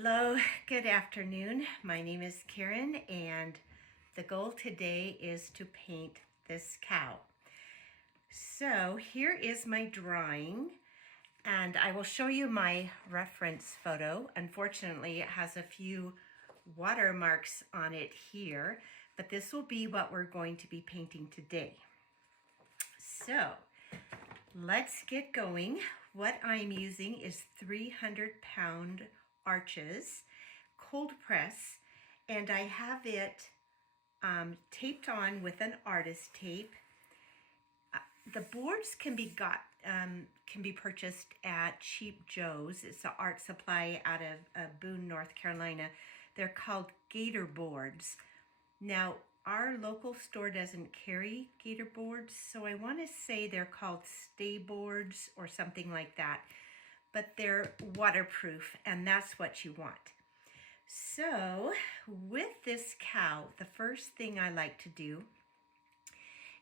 Hello, good afternoon. My name is Karen, and the goal today is to paint this cow. So here is my drawing, and I will show you my reference photo. Unfortunately, it has a few watermarks on it here, but this will be what we're going to be painting today. So let's get going. What I'm using is 300-pound arches, cold press, and I have it taped on with an artist tape. The boards can be purchased at Cheap Joe's. It's an art supply out of Boone, North Carolina. They're called gator boards. Now, our local store doesn't carry gator boards, so I want to say they're called stay boards or something like that. But they're waterproof, and that's what you want. So with this cow, the first thing I like to do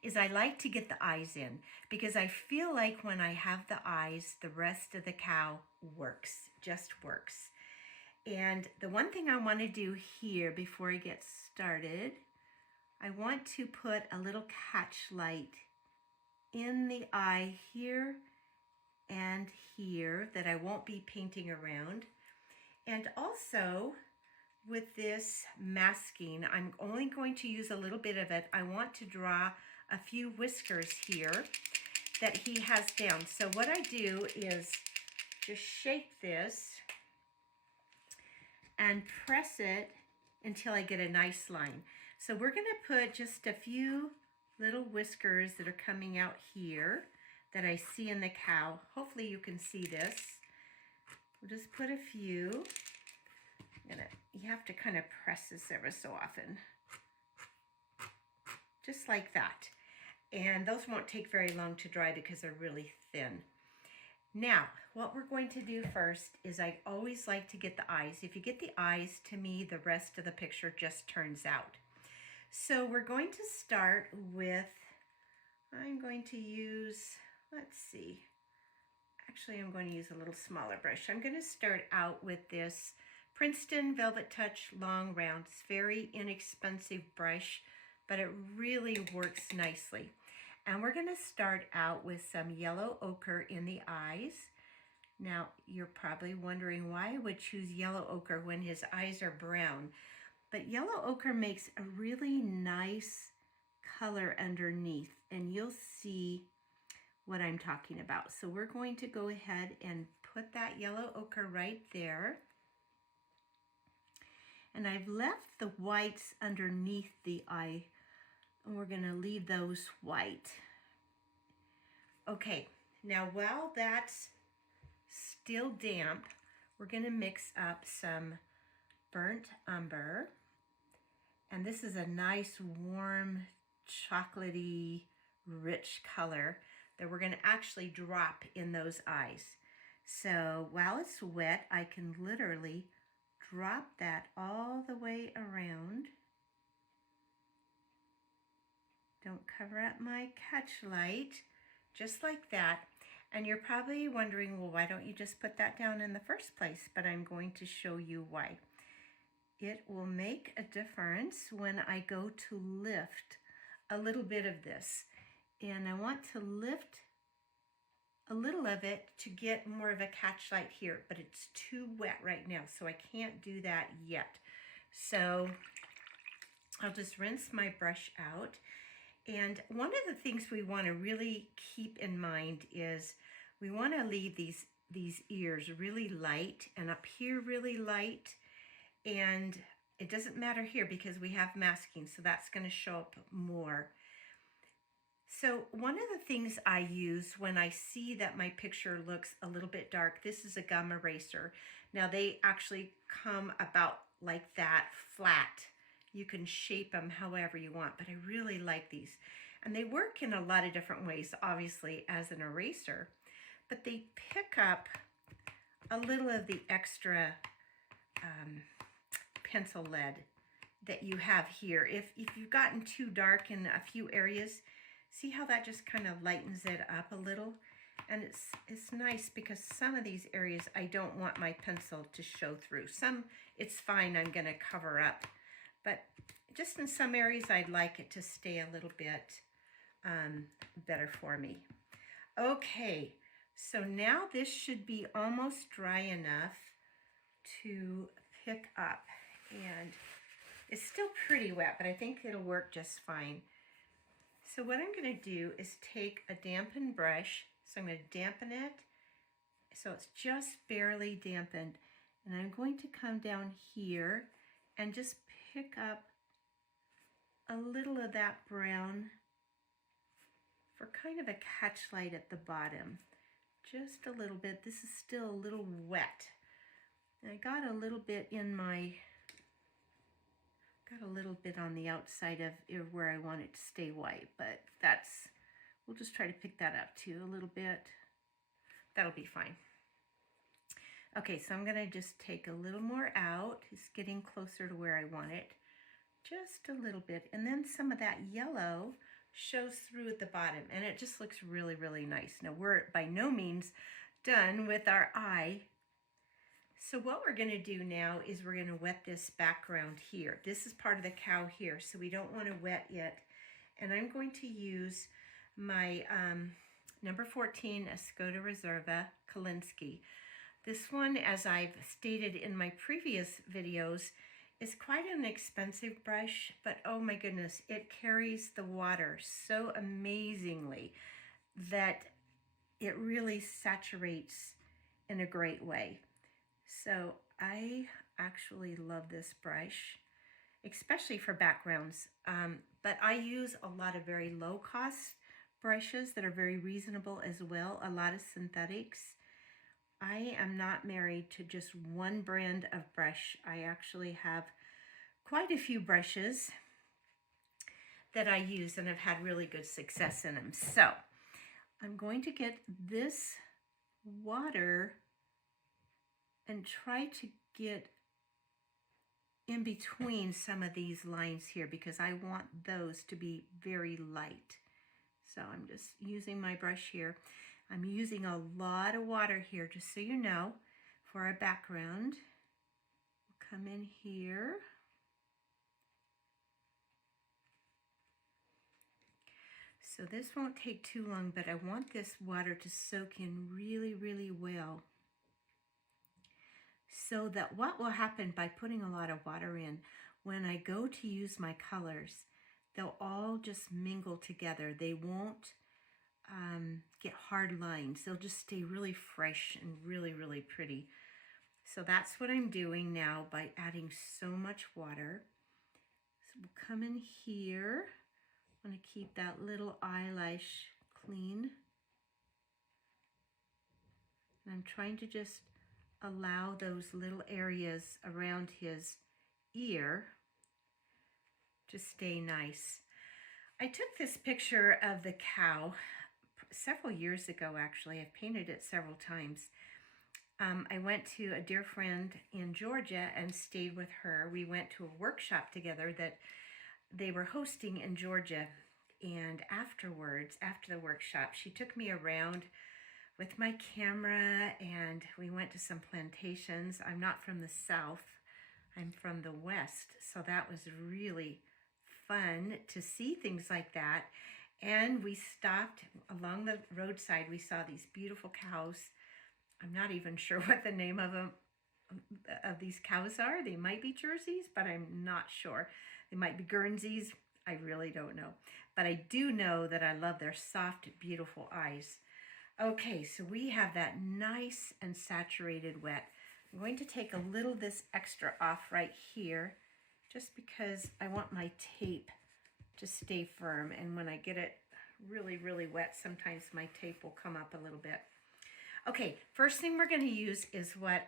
is I like to get the eyes in, because I feel like when I have the eyes, the rest of the cow just works. And the one thing I want to do here before I get started, I want to put a little catch light in the eye here and here that I won't be painting around. And also with this masking, I'm only going to use a little bit of it. I want to draw a few whiskers here that he has down. So what I do is just shake this and press it until I get a nice line. So we're gonna put just a few little whiskers that are coming out here that I see in the cow. Hopefully you can see this. We'll just put a few. You have to kind of press this ever so often. Just like that. And those won't take very long to dry because they're really thin. Now, what we're going to do first is I always like to get the eyes. If you get the eyes, to me, the rest of the picture just turns out. So we're going to start with, I'm going to use, let's see. Actually, I'm going to use a little smaller brush. I'm going to start out with this Princeton Velvet Touch Long Round. It's a very inexpensive brush, but it really works nicely. And we're going to start out with some yellow ochre in the eyes. Now, you're probably wondering why I would choose yellow ochre when his eyes are brown. But yellow ochre makes a really nice color underneath, and you'll see what I'm talking about. So we're going to go ahead and put that yellow ochre right there. And I've left the whites underneath the eye, and we're gonna leave those white. Okay, now while that's still damp, we're gonna mix up some burnt umber. And this is a nice, warm, chocolatey, rich color that we're gonna actually drop in those eyes. So while it's wet, I can literally drop that all the way around. Don't cover up my catch light, just like that. And you're probably wondering, well, why don't you just put that down in the first place? But I'm going to show you why. It will make a difference when I go to lift a little bit of this. And I want to lift a little of it to get more of a catch light here, but it's too wet right now, so I can't do that yet. So I'll just rinse my brush out. And one of the things we want to really keep in mind is we want to leave these ears really light and up here really light. And it doesn't matter here because we have masking, so that's going to show up more. So one of the things I use when I see that my picture looks a little bit dark, this is a gum eraser. Now they actually come about like that, flat. You can shape them however you want, but I really like these. And they work in a lot of different ways, obviously, as an eraser, but they pick up a little of the extra pencil lead that you have here. If you've gotten too dark in a few areas, see how that just kind of lightens it up a little? And it's nice because some of these areas I don't want my pencil to show through. Some, it's fine, I'm gonna cover up. But just in some areas, I'd like it to stay a little bit better for me. Okay, so now this should be almost dry enough to pick up. And it's still pretty wet, but I think it'll work just fine. So what I'm going to do is take a dampened brush. So I'm going to dampen it so it's just barely dampened. And I'm going to come down here and just pick up a little of that brown for kind of a catch light at the bottom. Just a little bit. This is still a little wet. And I got a little bit in my, got a little bit on the outside of where I want it to stay white, but that's, we'll just try to pick that up too a little bit. That'll be fine. Okay, so I'm gonna just take a little more out. It's getting closer to where I want it. Just a little bit. And then some of that yellow shows through at the bottom and it just looks really, really nice. Now we're by no means done with our eye. So what we're going to do now is we're going to wet this background here. This is part of the cow here, so we don't want to wet it. And I'm going to use my number 14 Escoda Reserva Kolinsky. This one, as I've stated in my previous videos, is quite an expensive brush, but oh my goodness, it carries the water so amazingly that it really saturates in a great way. So I actually love this brush, especially for backgrounds, but I use a lot of very low cost brushes that are very reasonable as well, a lot of synthetics. I am not married to just one brand of brush. I actually have quite a few brushes that I use and have had really good success in them. So I'm going to get this water and try to get in between some of these lines here because I want those to be very light. So I'm just using my brush here. I'm using a lot of water here, just so you know, for our background. We'll come in here. So this won't take too long, but I want this water to soak in really, really well. So that what will happen by putting a lot of water in, when I go to use my colors, they'll all just mingle together. They won't get hard lines. They'll just stay really fresh and really, really pretty. So that's what I'm doing now by adding so much water. So we'll come in here. I want to keep that little eyelash clean. And I'm trying to just allow those little areas around his ear to stay nice. I took this picture of the cow several years ago, actually. I've painted it several times. I went to a dear friend in Georgia and stayed with her. We went to a workshop together that they were hosting in Georgia. And afterwards, after the workshop, she took me around with my camera and we went to some plantations. I'm not from the South, I'm from the West. So that was really fun to see things like that. And we stopped along the roadside. We saw these beautiful cows. I'm not even sure what the name of them, of these cows are. They might be Jerseys, but I'm not sure. They might be Guernseys. I really don't know. But I do know that I love their soft, beautiful eyes. Okay, so we have that nice and saturated wet. I'm going to take a little of this extra off right here, just because I want my tape to stay firm. And when I get it really, really wet, sometimes my tape will come up a little bit. Okay, first thing we're going to use is what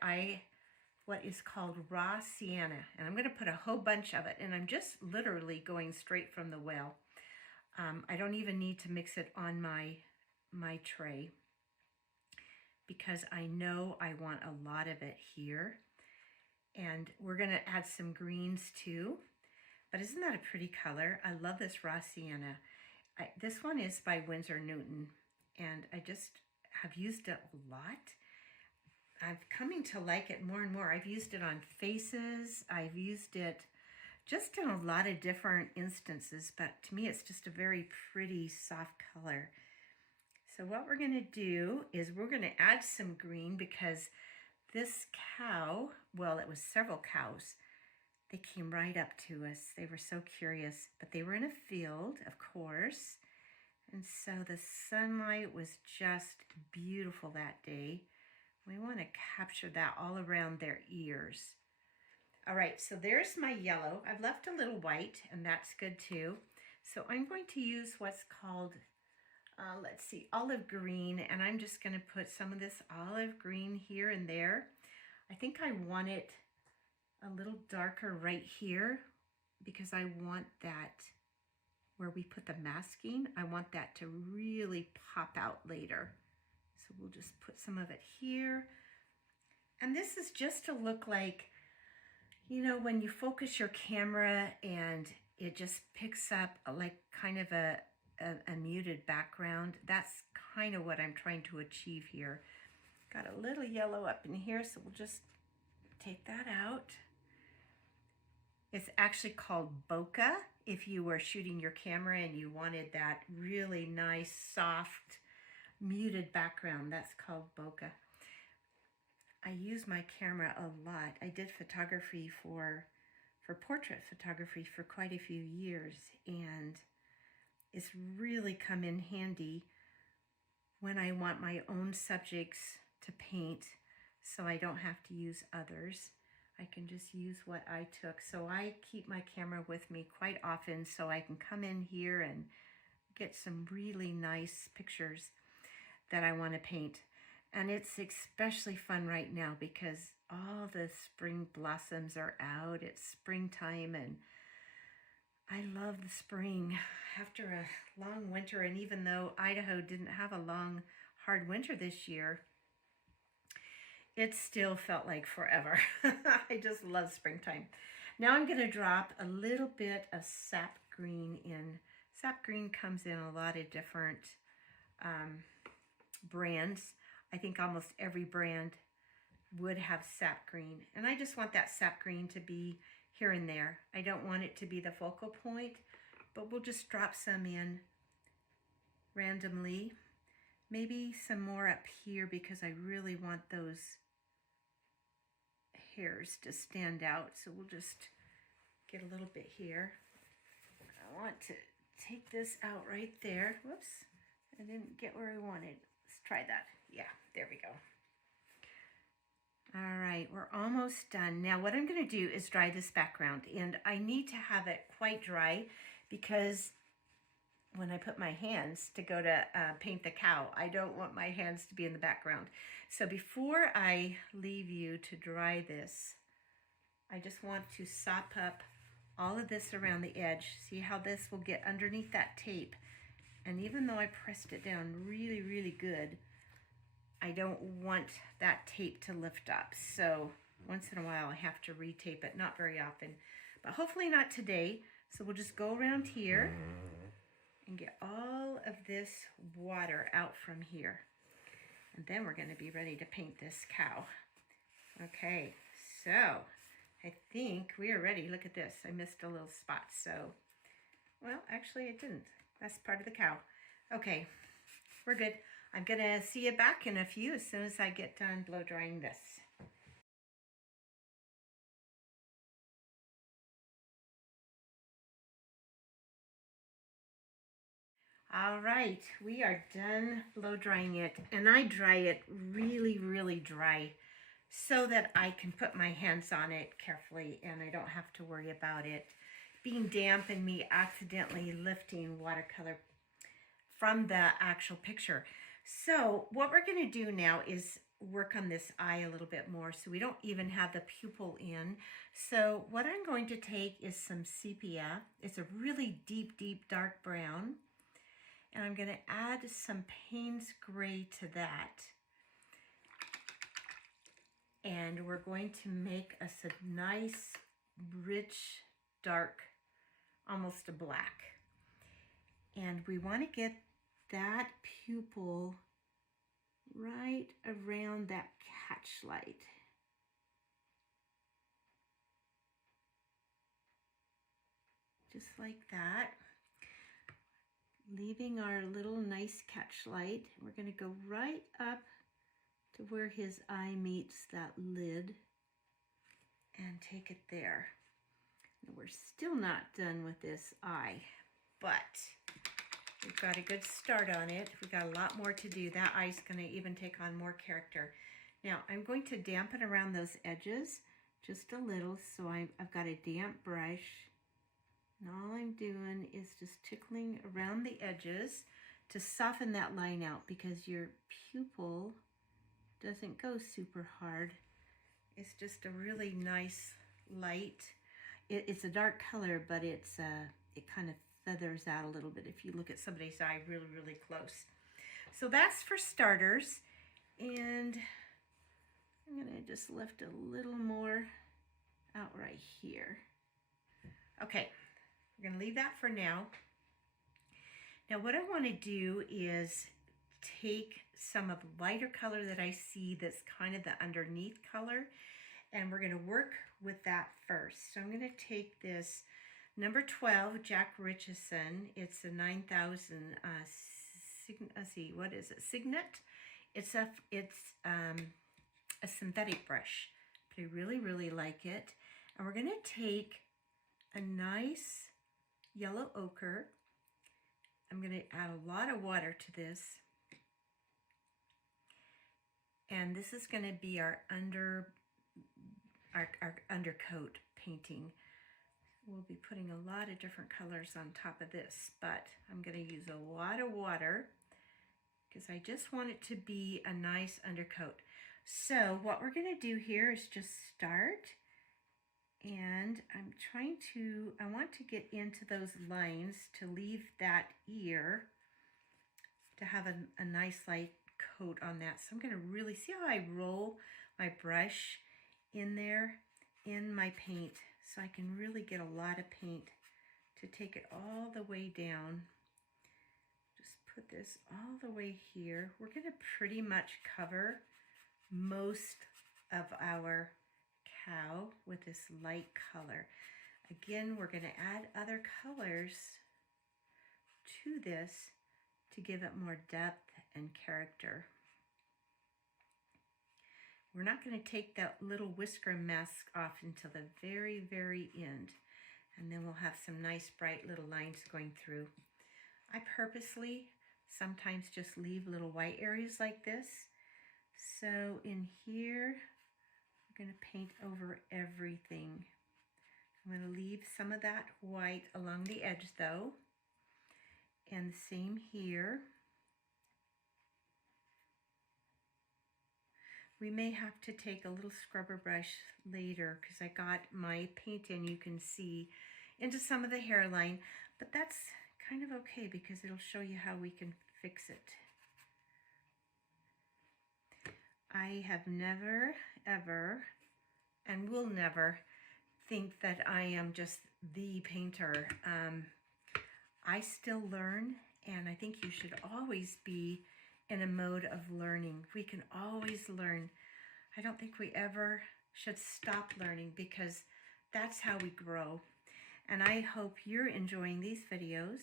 is called raw sienna. And I'm going to put a whole bunch of it. And I'm just literally going straight from the well. I don't even need to mix it on my tray, because I know I want a lot of it here. And we're going to add some greens too. But isn't that a pretty color? I love this raw sienna. This one is by Winsor Newton. And I just have used it a lot. I'm coming to like it more and more. I've used it on faces. I've used it just in a lot of different instances, but to me it's just a very pretty soft color. So what we're going to do is we're going to add some green because this cow, well, it was several cows, they came right up to us. They were so curious, but they were in a field, of course, and so the sunlight was just beautiful that day. We want to capture that all around their ears. All right, so there's my yellow. I've left a little white, and that's good too. So I'm going to use what's called, let's see, olive green, and I'm just going to put some of this olive green here and there. I think I want it a little darker right here because I want that, where we put the masking, I want that to really pop out later. So we'll just put some of it here. And this is just to look like, you know, when you focus your camera and it just picks up like kind of a muted background. That's kind of what I'm trying to achieve here. Got a little yellow up in here, so we'll just take that out. It's actually called bokeh if you were shooting your camera and you wanted that really nice, soft, muted background. That's called bokeh. I use my camera a lot. I did photography for portrait photography for quite a few years, and it's really come in handy when I want my own subjects to paint so I don't have to use others. I can just use what I took. So I keep my camera with me quite often so I can come in here and get some really nice pictures that I want to paint. And it's especially fun right now because all the spring blossoms are out. It's springtime and I love the spring after a long winter. And even though Idaho didn't have a long, hard winter this year, it still felt like forever. I just love springtime. Now I'm going to drop a little bit of sap green in. Sap green comes in a lot of different brands. I think almost every brand would have sap green. And I just want that sap green to be here and there. I don't want it to be the focal point, but we'll just drop some in randomly. Maybe some more up here because I really want those hairs to stand out. So we'll just get a little bit here. I want to take this out right there. Whoops, I didn't get where I wanted. Let's try that. Yeah, there we go. All right, we're almost done. Now what I'm going to do is dry this background, and I need to have it quite dry because when I put my hands to go to paint the cow, I don't want my hands to be in the background. So before I leave you to dry this, I just want to sop up all of this around the edge. See how this will get underneath that tape. And even though I pressed it down really, really good, I don't want that tape to lift up. So once in a while I have to retape it, not very often, but hopefully not today. So we'll just go around here and get all of this water out from here. And then we're going to be ready to paint this cow. Okay, so I think we are ready. Look at this. I missed a little spot. So, well, actually it didn't. That's part of the cow. Okay, we're good. I'm going to see you back in a few as soon as I get done blow drying this. All right, we are done blow drying it, and I dry it really, really dry so that I can put my hands on it carefully and I don't have to worry about it being damp and me accidentally lifting watercolor from the actual picture. So what we're going to do now is work on this eye a little bit more so we don't even have the pupil in. So what I'm going to take is some sepia. It's a really deep, deep dark brown. And I'm going to add some Payne's Gray to that. And we're going to make us a nice, rich, dark, almost a black. And we want to get that pupil right around that catch light. Just like that. Leaving our little nice catch light. We're going to go right up to where his eye meets that lid and take it there. And we're still not done with this eye, but we've got a good start on it. We've got a lot more to do. That eye's going to even take on more character. Now I'm going to dampen around those edges just a little, so I've got a damp brush. And all I'm doing is just tickling around the edges to soften that line out, because your pupil doesn't go super hard. It's just a really nice light. It's a dark color, but it kind of feathers out a little bit if you look at somebody's eye really, really close. So that's for starters. And I'm gonna just lift a little more out right here. Okay, we're gonna leave that for now. Now what I wanna do is take some of the lighter color that I see that's kind of the underneath color, and we're going to work with that first. So I'm going to take this number 12 Jack Richardson. It's a 9000 let's see, what is it, Signet. It's a synthetic brush, but I really like it. And we're going to take a nice yellow ochre. I'm going to add a lot of water to this. And this is going to be our undercoat painting. We'll be putting a lot of different colors on top of this, but I'm going to use a lot of water because I just want it to be a nice undercoat. So what we're going to do here is just start, and I want to get into those lines to leave that ear to have a nice light coat on that. So I'm going to really see how I roll my brush in there in my paint, so I can really get a lot of paint to take it all the way down. Just put this all the way here. We're going to pretty much cover most of our cow with this light color. Again, we're going to add other colors to this to give it more depth and character. We're not going to take that little whisker mask off until the very end, and then we'll have some nice bright little lines going through. I purposely sometimes just leave little white areas like this. So in here, we're going to paint over everything. I'm going to leave some of that white along the edge though, and the same here. We may have to take a little scrubber brush later because I got my paint in, you can see, into some of the hairline, but that's kind of okay because it'll show you how we can fix it. I have never, ever, and will never think that I am just the painter. I still learn, and I think you should always be in a mode of learning. We can always learn. I don't think we ever should stop learning because that's how we grow. And I hope you're enjoying these videos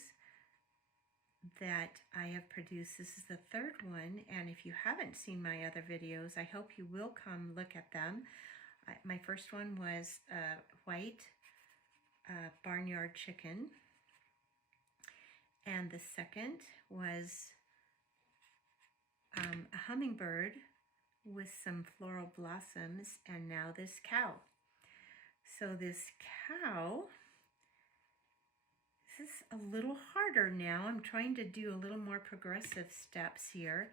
that I have produced. This is the third one, and if you haven't seen my other videos, I hope you will come look at them. My first one was white barnyard chicken, and the second was a hummingbird with some floral blossoms, and now this cow. So this cow, this is a little harder now. I'm trying to do a little more progressive steps here,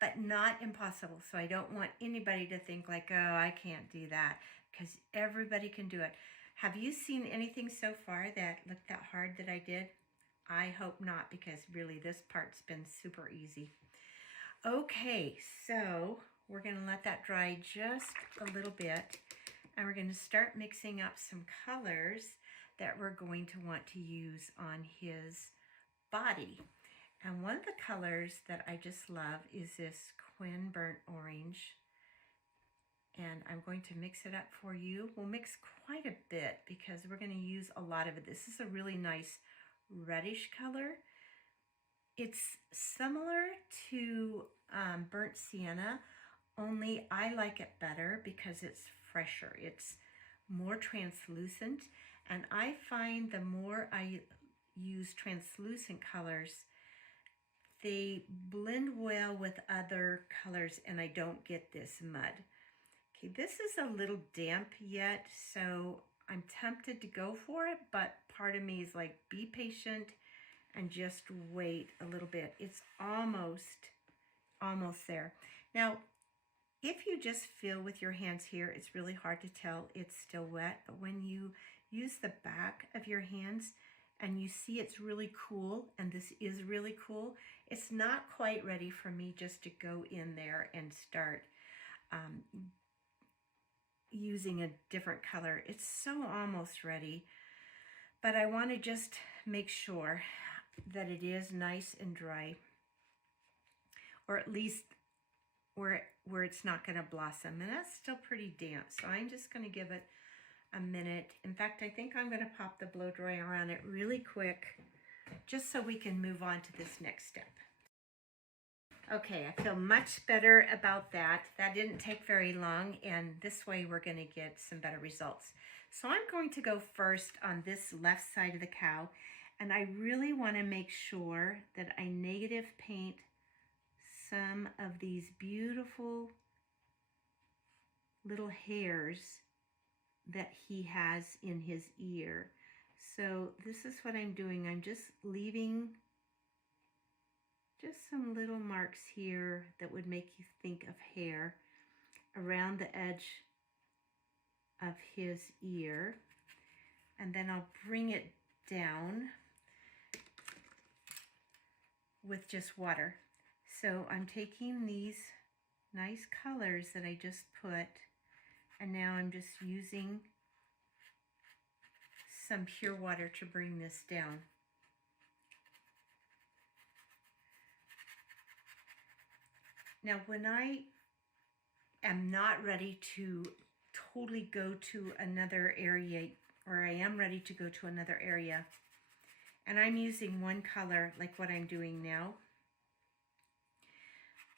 but not impossible. So I don't want anybody to think like, oh, I can't do that, because everybody can do it. Have you seen anything so far that looked that hard that I did? I hope not, because really this part's been super easy. Okay, so we're going to let that dry just a little bit, and we're going to start mixing up some colors that we're going to want to use on his body. And one of the colors that I just love is this Quin Burnt Orange, and I'm going to mix it up for you. We'll mix quite a bit because we're going to use a lot of it. This is a really nice reddish color. It's similar to Burnt Sienna, only I like it better because it's fresher. It's more translucent, and I find the more I use translucent colors, they blend well with other colors and I don't get this mud. Okay, this is a little damp yet, so I'm tempted to go for it, but part of me is like, be patient and just wait a little bit. It's almost there. Now, if you just feel with your hands here, it's really hard to tell it's still wet, but when you use the back of your hands and you see it's really cool, and this is really cool, it's not quite ready for me just to go in there and start using a different color. It's so almost ready, but I want to just make sure that it is nice and dry, or at least where it's not going to blossom, and that's still pretty damp, so I'm just going to give it a minute. In fact, I think I'm going to pop the blow dryer on it really quick just so we can move on to this next step. Okay, I feel much better about that. That didn't take very long, and this way we're going to get some better results. So I'm going to go first on this left side of the cow, and I really want to make sure that I negative paint some of these beautiful little hairs that he has in his ear. So this is what I'm doing. I'm just leaving just some little marks here that would make you think of hair around the edge of his ear. And then I'll bring it down with just water. So I'm taking these nice colors that I just put, and now I'm just using some pure water to bring this down. Now, when I am not ready to totally go to another area, or I am ready to go to another area, and I'm using one color like what I'm doing now,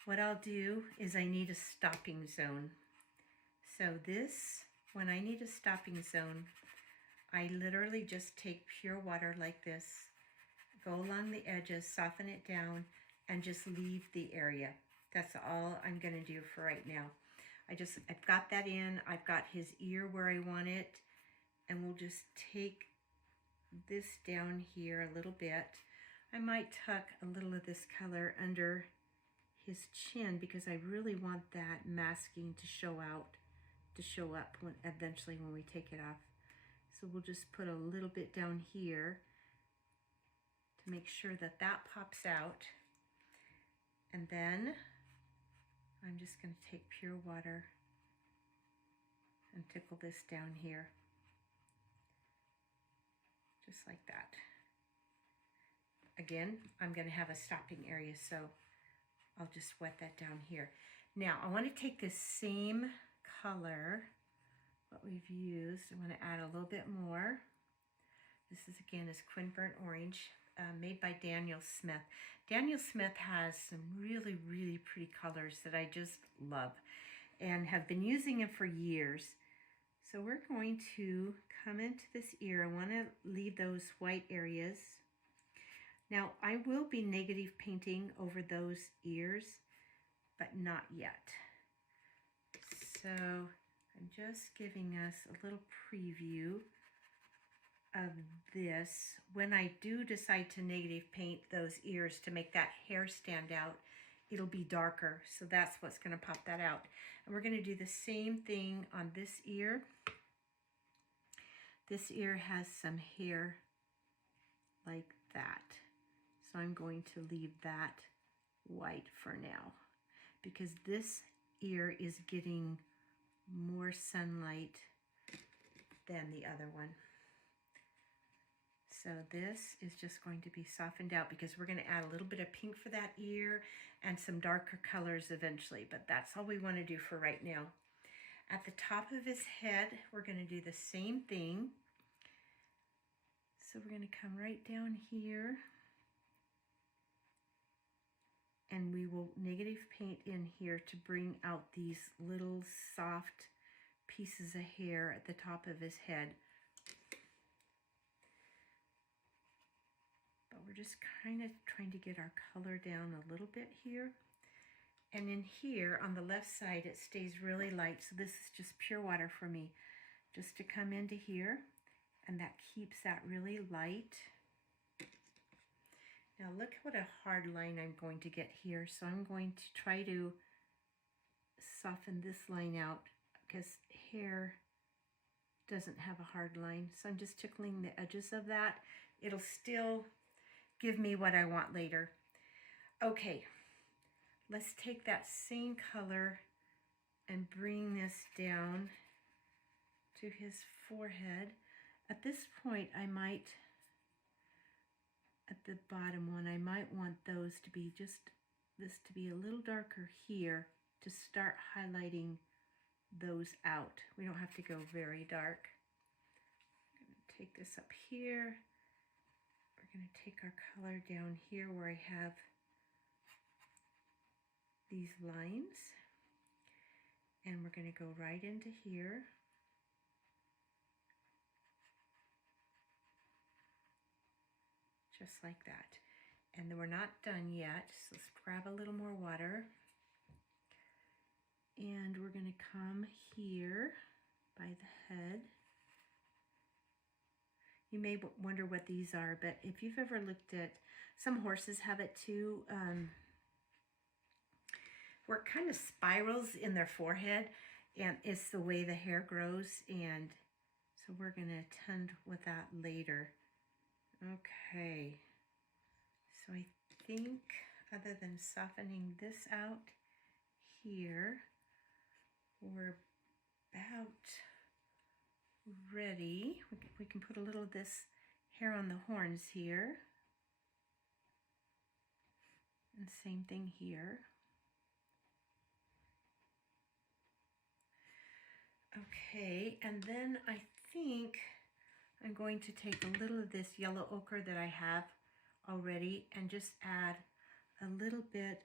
what I'll do is I need a stopping zone. So this, when I need a stopping zone, I literally just take pure water like this, go along the edges, soften it down, and just leave the area. That's all I'm going to do for right now. I've got that in, I've got his ear where I want it, and we'll just take this down here a little bit. I might tuck a little of this color under his chin because I really want that masking to show up eventually when we take it off. So we'll just put a little bit down here to make sure that that pops out. And then I'm just going to take pure water and tickle this down here. Just like that. Again, I'm going to have a stopping area, so I'll just wet that down here. Now, I want to take this same color, what we've used, I want to add a little bit more. This is, again, is Quin Burnt Orange, made by Daniel Smith. Daniel Smith has some really, really pretty colors that I just love and have been using them for years. So we're going to come into this ear. I want to leave those white areas. Now, I will be negative painting over those ears, but not yet. So I'm just giving us a little preview of this. When I do decide to negative paint those ears to make that hair stand out, it'll be darker. So that's what's going to pop that out. And we're going to do the same thing on this ear. This ear has some hair like that. So I'm going to leave that white for now because this ear is getting more sunlight than the other one. So this is just going to be softened out because we're going to add a little bit of pink for that ear and some darker colors eventually, but that's all we want to do for right now. At the top of his head, we're going to do the same thing. So we're going to come right down here and we will negative paint in here to bring out these little soft pieces of hair at the top of his head. But we're just kind of trying to get our color down a little bit here. And in here on the left side, it stays really light. So this is just pure water for me, just to come into here. And that keeps that really light. Now look what a hard line I'm going to get here. So I'm going to try to soften this line out because hair doesn't have a hard line. So I'm just tickling the edges of that. It'll still give me what I want later. Okay, let's take that same color and bring this down to his forehead. At this point, I might, at the bottom one, I might want those to be just, this to be a little darker here to start highlighting those out. We don't have to go very dark. I'm going to take this up here. We're going to take our color down here where I have these lines. And we're going to go right into here. Just like that. And then we're not done yet, so let's grab a little more water. And we're going to come here by the head. You may wonder what these are, but if you've ever looked at, some horses have it too, where it kind of spirals in their forehead, and it's the way the hair grows, and so we're going to attend with that later. Okay, so I think other than softening this out here, we're about ready. We can put a little of this hair on the horns here. And same thing here. Okay, and then I think I'm going to take a little of this yellow ochre that I have already and just add a little bit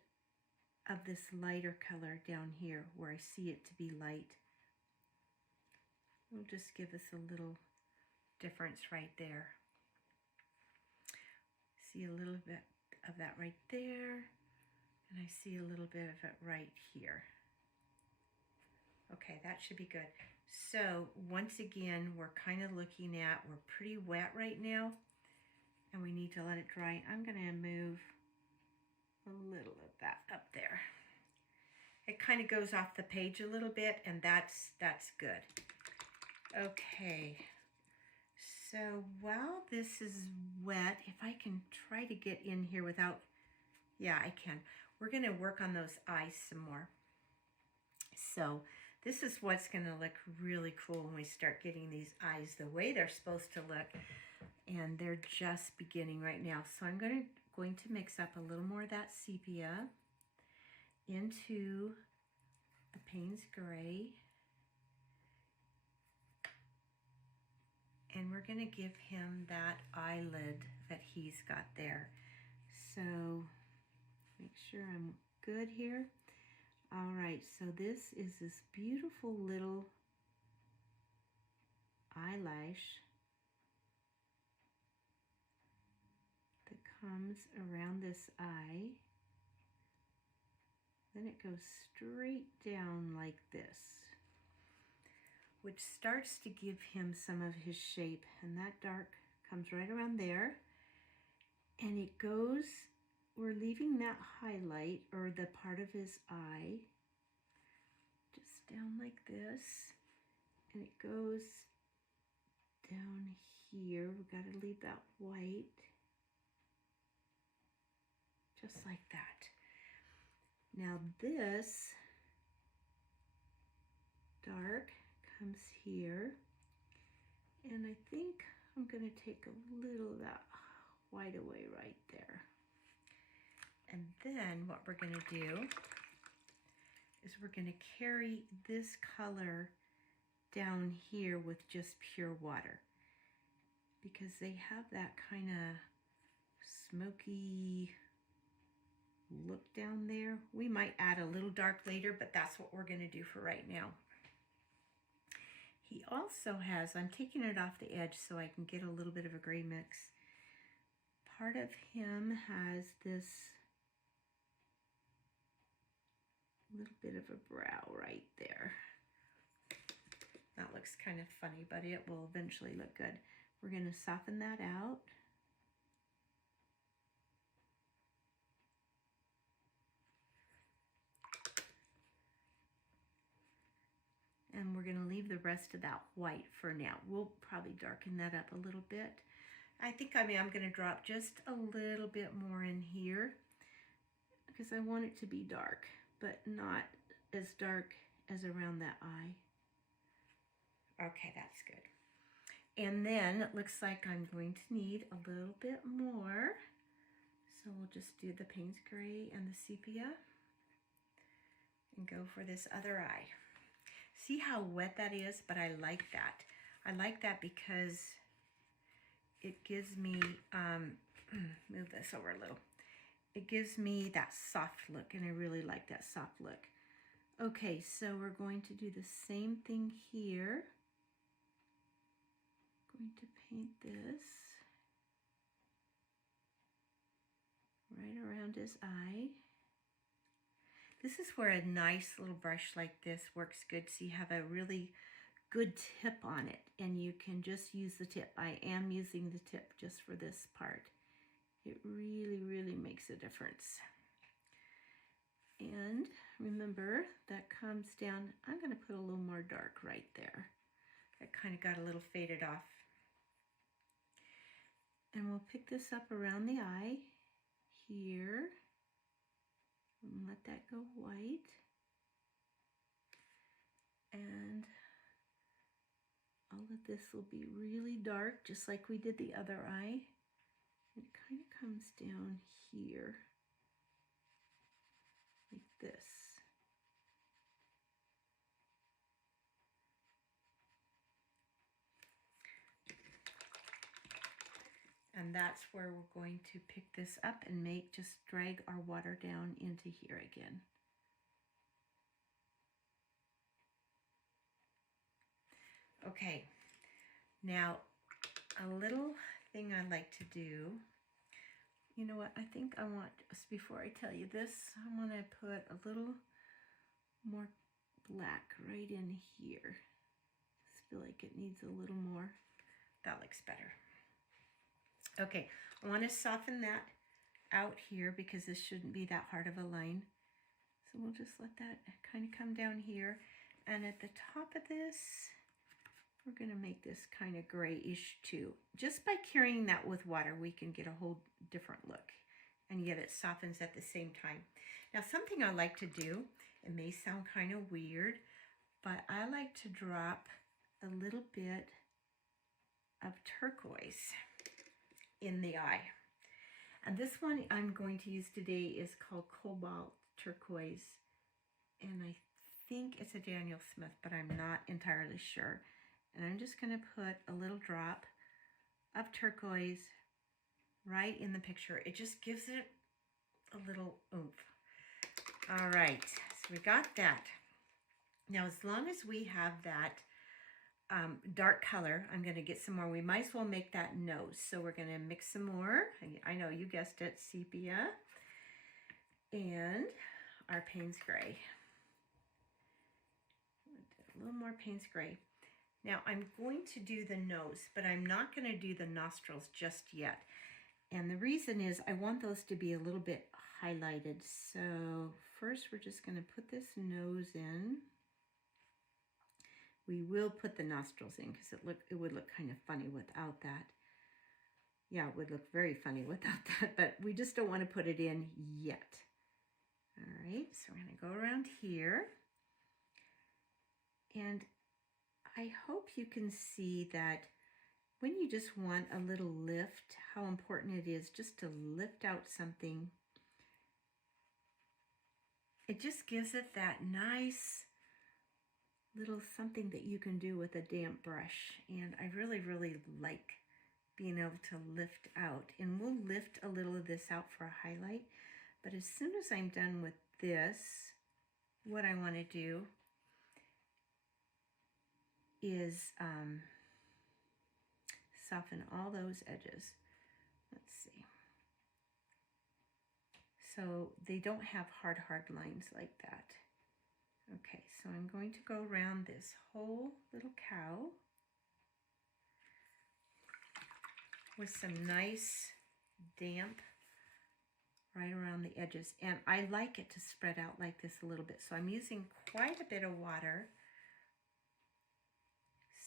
of this lighter color down here where I see it to be light. It'll just give us a little difference right there. See a little bit of that right there, and I see a little bit of it right here. Okay, that should be good. So once again, we're kind of looking at, we're pretty wet right now, and we need to let it dry. I'm going to move a little of that up there. It kind of goes off the page a little bit, and that's good. Okay, so while this is wet, if I can try to get in here without, yeah, I can. We're going to work on those eyes some more. So this is what's going to look really cool when we start getting these eyes the way they're supposed to look. And they're just beginning right now. So I'm going to mix up a little more of that sepia into the Payne's Gray. And we're going to give him that eyelid that he's got there. So make sure I'm good here. All right, so this is this beautiful little eyelash that comes around this eye. Then it goes straight down like this, which starts to give him some of his shape. And that dark comes right around there. And it goes, we're leaving that highlight, or the part of his eye, just down like this. And it goes down here. We've got to leave that white, just like that. Now this dark comes here, and I think I'm going to take a little of that white away right there. And then what we're going to do is we're going to carry this color down here with just pure water, because they have that kind of smoky look down there. We might add a little dark later, but that's what we're going to do for right now. He also has, I'm taking it off the edge so I can get a little bit of a gray mix. Part of him has this little bit of a brow right there. That looks kind of funny, but it will eventually look good. We're going to soften that out. And we're going to leave the rest of that white for now. We'll probably darken that up a little bit. I think I'm going to drop just a little bit more in here because I want it to be dark, but not as dark as around that eye. Okay, that's good. And then it looks like I'm going to need a little bit more. So we'll just do the Payne's Gray and the sepia and go for this other eye. See how wet that is? But I like that. I like that because it gives me, move this over a little. It gives me that soft look, and I really like that soft look. Okay, so we're going to do the same thing here. Going to paint this right around his eye. This is where a nice little brush like this works good, so you have a really good tip on it, and you can just use the tip. I am using the tip just for this part. It really, really makes a difference. And remember, that comes down, I'm going to put a little more dark right there. That kind of got a little faded off. And we'll pick this up around the eye here. And let that go white. And all of this will be really dark, just like we did the other eye. It kind of comes down here, like this. And that's where we're going to pick this up and just drag our water down into here again. Okay, now a little thing I like to do, you know what, I think I want, before I tell you this, I want to put a little more black right in here. Just feel like it needs a little more. That looks better. Okay, I want to soften that out here because this shouldn't be that hard of a line. So we'll just let that kind of come down here. And at the top of this, we're going to make this kind of grayish too. Just by carrying that with water, we can get a whole different look. And yet it softens at the same time. Now, something I like to do, it may sound kind of weird, but I like to drop a little bit of turquoise in the eye. And this one I'm going to use today is called Cobalt Turquoise. And I think it's a Daniel Smith, but I'm not entirely sure. And I'm just going to put a little drop of turquoise right in the picture. It just gives it a little oomph. All right, so we got that. Now, as long as we have that dark color, I'm going to get some more. We might as well make that nose. So we're going to mix some more. I know you guessed it, sepia and our Payne's Gray. A little more Payne's Gray. Now I'm going to do the nose, but I'm not going to do the nostrils just yet. And the reason is I want those to be a little bit highlighted. So first we're just going to put this nose in. We will put the nostrils in because it would look kind of funny without that. Yeah, it would look very funny without that, but we just don't want to put it in yet. All right, so we're going to go around here. And I hope you can see that when you just want a little lift, how important it is just to lift out something. It just gives it that nice little something that you can do with a damp brush. And I really, really like being able to lift out. And we'll lift a little of this out for a highlight. But as soon as I'm done with this, what I want to do is soften all those edges. Let's see. So they don't have hard lines like that. Okay, so I'm going to go around this whole little cow with some nice damp right around the edges. And I like it to spread out like this a little bit. So I'm using quite a bit of water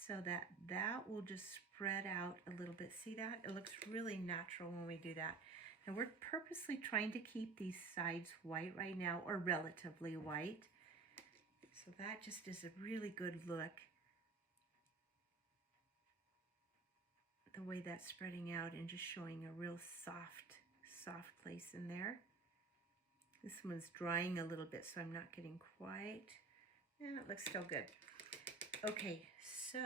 so that that will just spread out a little bit. See that? It looks really natural when we do that. And we're purposely trying to keep these sides white right now, or relatively white. So that just is a really good look. The way that's spreading out and just showing a real soft place in there. This one's drying a little bit, so I'm not getting quite, and it looks still good. Okay, so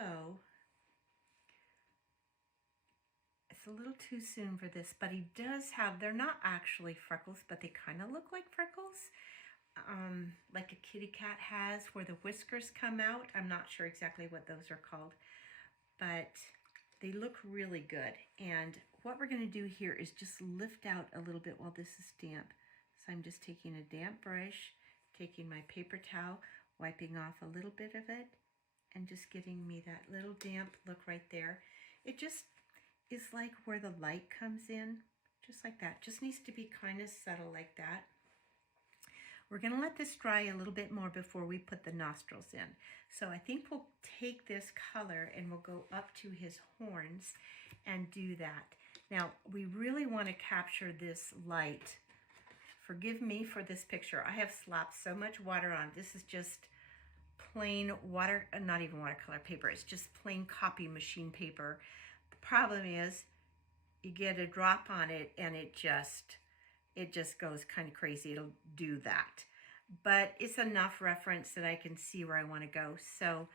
it's a little too soon for this, but he does have, they're not actually freckles, but they kind of look like freckles, like a kitty cat has, where the whiskers come out. I'm not sure exactly what those are called, but they look really good. And what we're going to do here is just lift out a little bit while this is damp. So I'm just taking a damp brush, taking my paper towel, wiping off a little bit of it, and just giving me that little damp look right there. It just is like where the light comes in, just like that. Just needs to be kind of subtle like that. We're going to let this dry a little bit more before we put the nostrils in. So I think we'll take this color and we'll go up to his horns and do that. Now, we really want to capture this light. Forgive me for this picture. I have slapped so much water on. This is just plain water, not even watercolor paper. It's just plain copy machine paper. The problem is you get a drop on it and it just goes kind of crazy. It'll do that. But it's enough reference that I can see where I want to go. So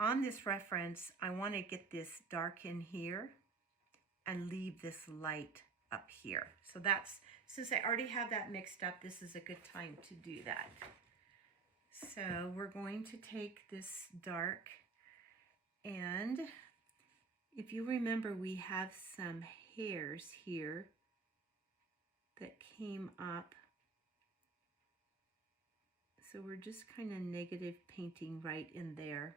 on this reference, I want to get this dark in here and leave this light up here. So that's, since I already have that mixed up, this is a good time to do that. So we're going to take this dark, and if you remember, we have some hairs here that came up. So we're just kind of negative painting right in there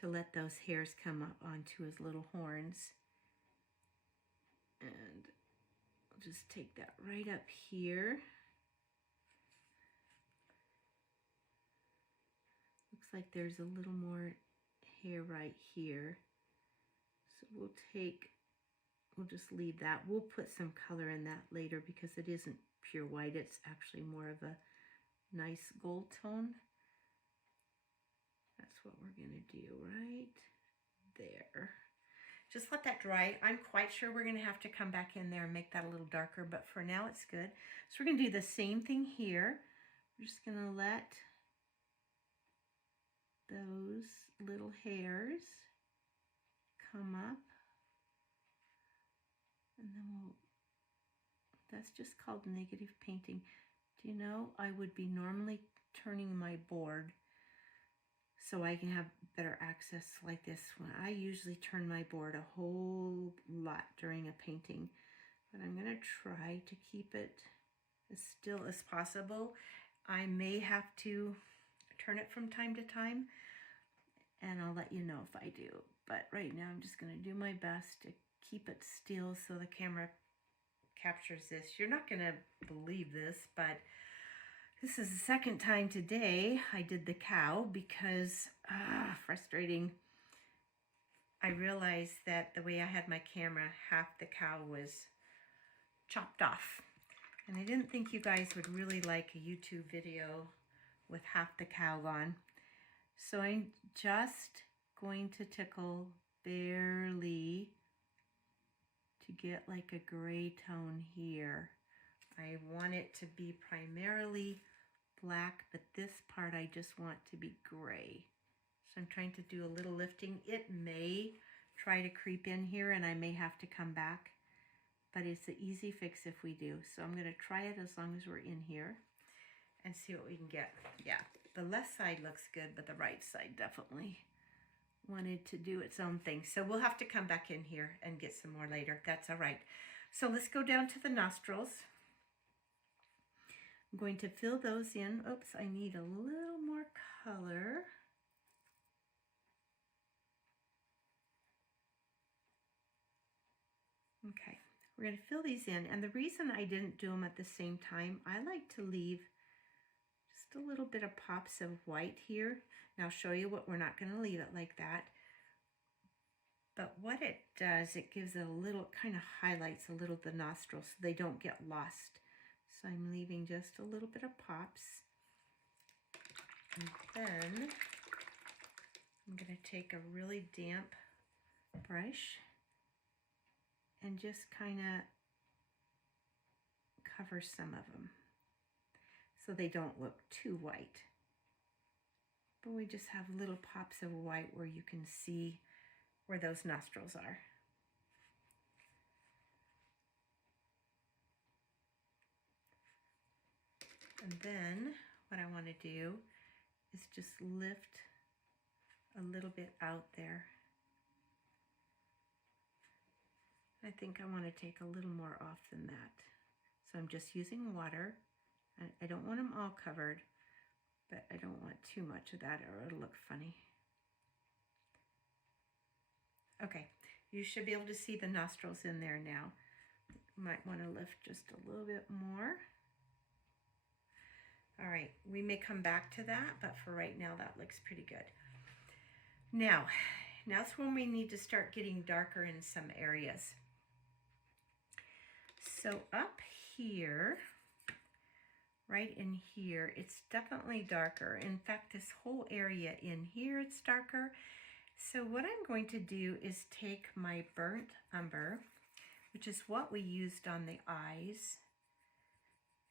to let those hairs come up onto his little horns. And I'll just take that right up here. Looks like there's a little more hair right here. So we'll just leave that. We'll put some color in that later because it isn't pure white. It's actually more of a nice gold tone. That's what we're going to do right there. Just let that dry. I'm quite sure we're going to have to come back in there and make that a little darker, but for now it's good. So we're going to do the same thing here. We're just going to let those little hairs come up, and then that's just called negative painting. Do you know, I would be normally turning my board so I can have better access like this one. I usually turn my board a whole lot during a painting, but I'm going to try to keep it as still as possible. I may have to turn it from time to time, and I'll let you know if I do. But right now I'm just going to do my best to keep it still so the camera captures this. You're not going to believe this, but this is the second time today I did the cow because, frustrating. I realized that the way I had my camera, half the cow was chopped off. And I didn't think you guys would really like a YouTube video with half the cow gone. So I just going to tickle barely to get like a gray tone here. I want it to be primarily black, but this part I just want to be gray. So I'm trying to do a little lifting. It may try to creep in here and I may have to come back, but it's an easy fix if we do. So I'm gonna try it as long as we're in here and see what we can get. Yeah, the left side looks good, but the right side definitely wanted to do its own thing. So we'll have to come back in here and get some more later. That's all right. So let's go down to the nostrils. I'm going to fill those in. Oops, I need a little more color. Okay, we're going to fill these in. And the reason I didn't do them at the same time, I like to leave just a little bit of pops of white here. Now I'll show you what we're not going to leave it like that. But what it does, it gives it a little, kind of highlights a little the nostrils so they don't get lost. So I'm leaving just a little bit of pops. And then I'm going to take a really damp brush and just kind of cover some of them so they don't look too white. But we just have little pops of white where you can see where those nostrils are. And then what I want to do is just lift a little bit out there. I think I want to take a little more off than that. So I'm just using water. I don't want them all covered, but I don't want too much of that or it'll look funny. Okay, you should be able to see the nostrils in there now. Might want to lift just a little bit more. All right, we may come back to that, but for right now, that looks pretty good. Now's when we need to start getting darker in some areas. So up here, right in here, it's definitely darker. In fact, this whole area in here, it's darker. So what I'm going to do is take my burnt umber, which is what we used on the eyes.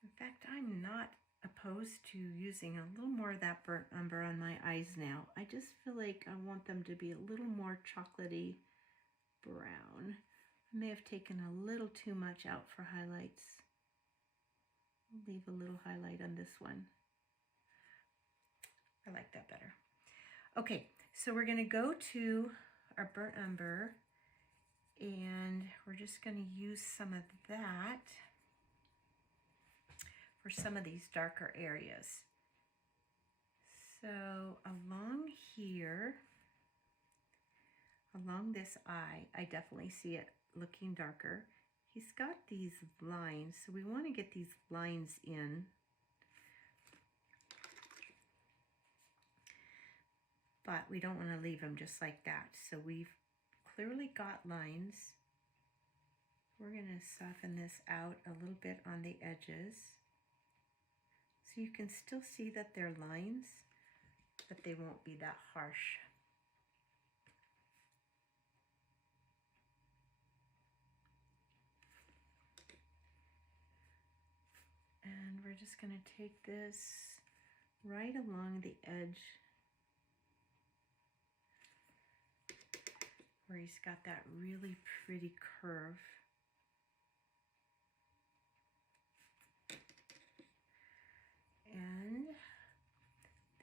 In fact, I'm not opposed to using a little more of that burnt umber on my eyes now. I just feel like I want them to be a little more chocolatey brown. I may have taken a little too much out for highlights. I'll leave a little highlight on this one. I like that better. Okay, so we're going to go to our burnt umber and we're just going to use some of that for some of these darker areas. So along here, along this eye, I definitely see it looking darker. He's got these lines, so we want to get these lines in. But we don't want to leave them just like that. So we've clearly got lines. We're going to soften this out a little bit on the edges. So you can still see that they're lines, but they won't be that harsh. And we're just going to take this right along the edge where he's got that really pretty curve. And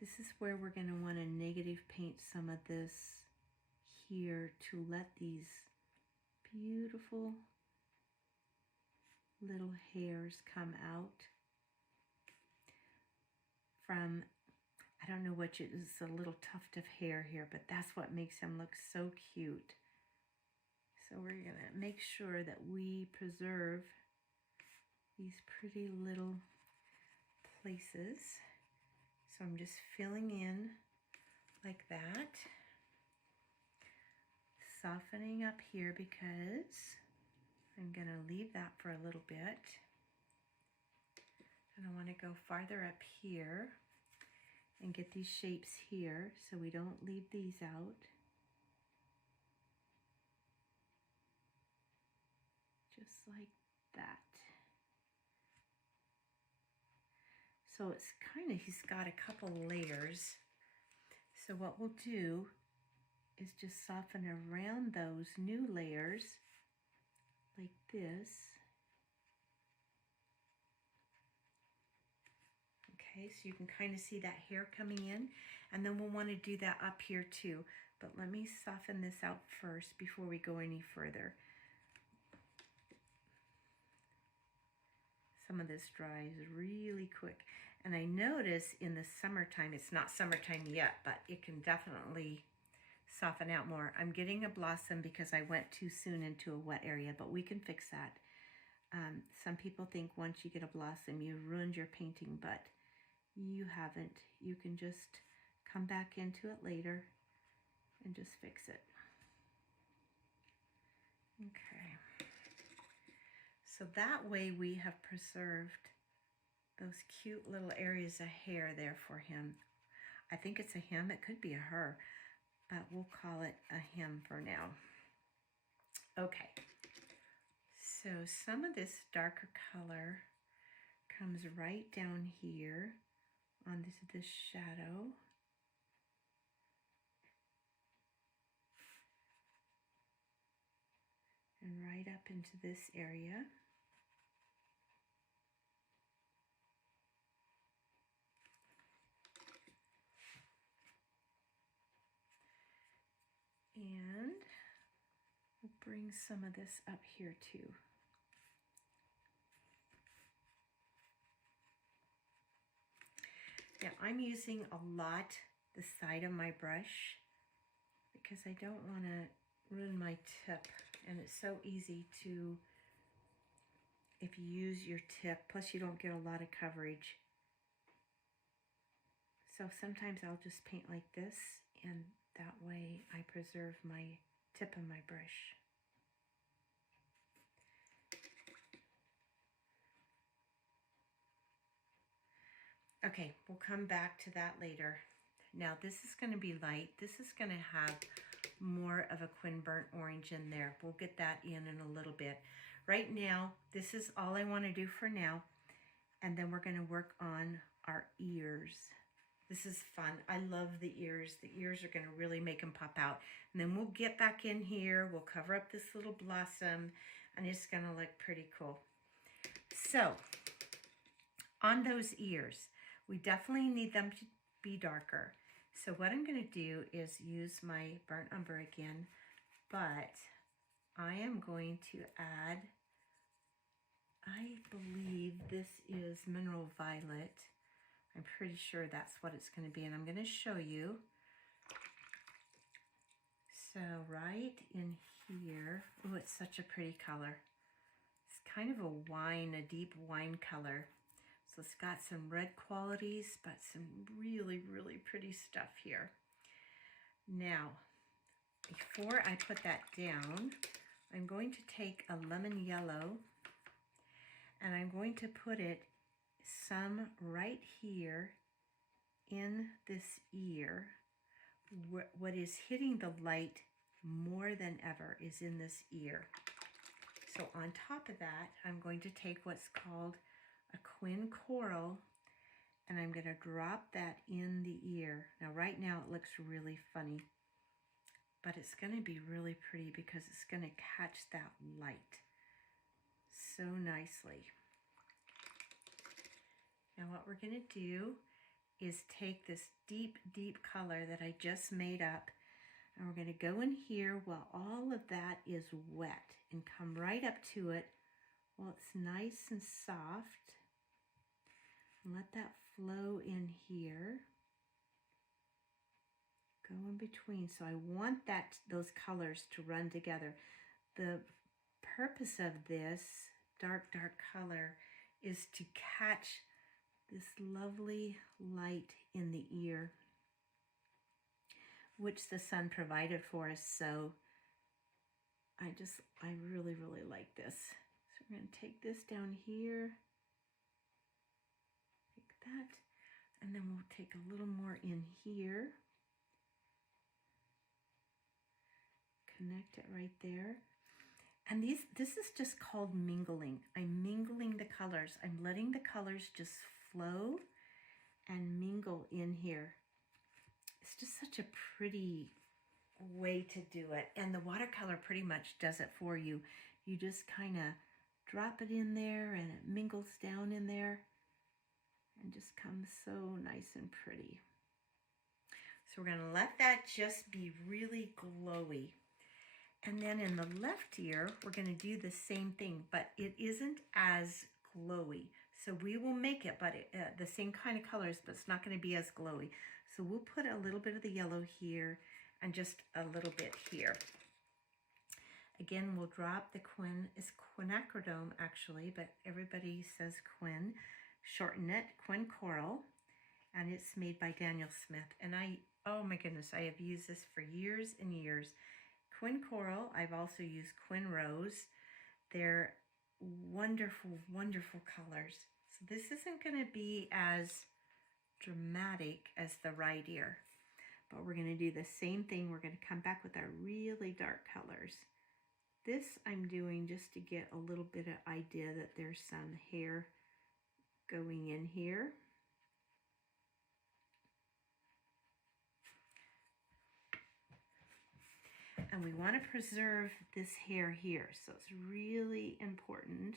this is where we're going to want to negative paint some of this here to let these beautiful little hairs come out from, I don't know what it is, a little tuft of hair here, but that's what makes him look so cute. So we're going to make sure that we preserve these pretty little places. So I'm just filling in like that, softening up here because I'm going to leave that for a little bit. And I want to go farther up here and get these shapes here so we don't leave these out. like that. So it's kind of, he's got a couple layers. So what we'll do is just soften around those new layers like this. Okay, so you can kind of see that hair coming in, and then we'll want to do that up here too. But let me soften this out first before we go any further. Some of this dries really quick. And I notice in the summertime, it's not summertime yet, but it can definitely soften out more. I'm getting a blossom because I went too soon into a wet area, but we can fix that. Some people think once you get a blossom, you ruined your painting, but you haven't. You can just come back into it later and just fix it. Okay. So that way we have preserved those cute little areas of hair there for him. I think it's a him. It could be a her, but we'll call it a him for now. Okay. So some of this darker color comes right down here on this shadow. And right up into this area. And we'll bring some of this up here too. Now I'm using a lot the side of my brush because I don't want to ruin my tip, and it's so easy to, if you use your tip, plus you don't get a lot of coverage. So sometimes I'll just paint like this, and that way I preserve my tip of my brush. Okay, we'll come back to that later. Now this is going to be light. This is going to have more of a Quin burnt orange in there. We'll get that in a little bit. Right now, this is all I want to do for now. And then we're going to work on our ears. This is fun. I love the ears. The ears are going to really make them pop out. And then we'll get back in here. We'll cover up this little blossom, and it's going to look pretty cool. So, on those ears, we definitely need them to be darker. So what I'm going to do is use my burnt umber again, but I am going to add, I believe this is Mineral Violet. I'm pretty sure that's what it's going to be, and I'm going to show you. So right in here, oh, it's such a pretty color. It's kind of a wine, a deep wine color. So it's got some red qualities, but some really, really pretty stuff here. Now, before I put that down, I'm going to take a lemon yellow, and I'm going to put it some right here in this ear. What is hitting the light more than ever is in this ear. So on top of that, I'm going to take what's called a Quin coral, and I'm going to drop that in the ear. Now right now it looks really funny, but it's going to be really pretty because it's going to catch that light so nicely. Now what we're going to do is take this deep, deep color that I just made up, and we're going to go in here while all of that is wet and come right up to it while it's nice and soft. And let that flow in here. Go in between. So I want those colors to run together. The purpose of this dark, dark color is to catch this lovely light in the ear, which the sun provided for us. So I really, really like this. So we're going to take this down here, like that, and then we'll take a little more in here, connect it right there. And this is just called mingling. I'm mingling the colors. I'm letting the colors just flow and mingle in here. It's just such a pretty way to do it. And the watercolor pretty much does it for you. You just kind of drop it in there and it mingles down in there and just comes so nice and pretty. So we're going to let that just be really glowy. And then in the left ear, we're going to do the same thing, but it isn't as glowy. So we will make it, but the same kind of colors, but it's not going to be as glowy. So we'll put a little bit of the yellow here and just a little bit here. Again, we'll drop the quin. It's quinacridone actually, but everybody says quin. Shorten it, quin coral, and it's made by Daniel Smith. And oh my goodness, I have used this for years and years. Quin coral, I've also used quin rose. They're wonderful, wonderful colors. So this isn't going to be as dramatic as the right ear, but we're going to do the same thing. We're going to come back with our really dark colors. This I'm doing just to get a little bit of idea that there's some hair going in here. And we want to preserve this hair here. So it's really important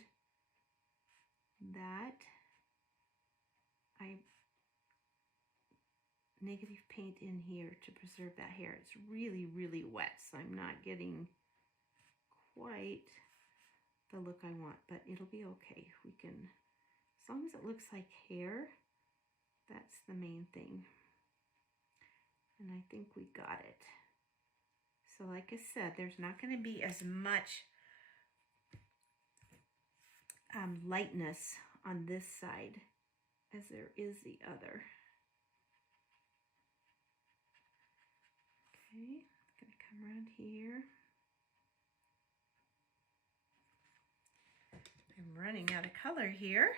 that I negative paint in here to preserve that hair. It's really, really wet, so I'm not getting quite the look I want, but it'll be okay. We can, as long as it looks like hair, that's the main thing. And I think we got it. So like I said, there's not going to be as much lightness on this side as there is the other. Okay, I'm going to come around here. I'm running out of color here.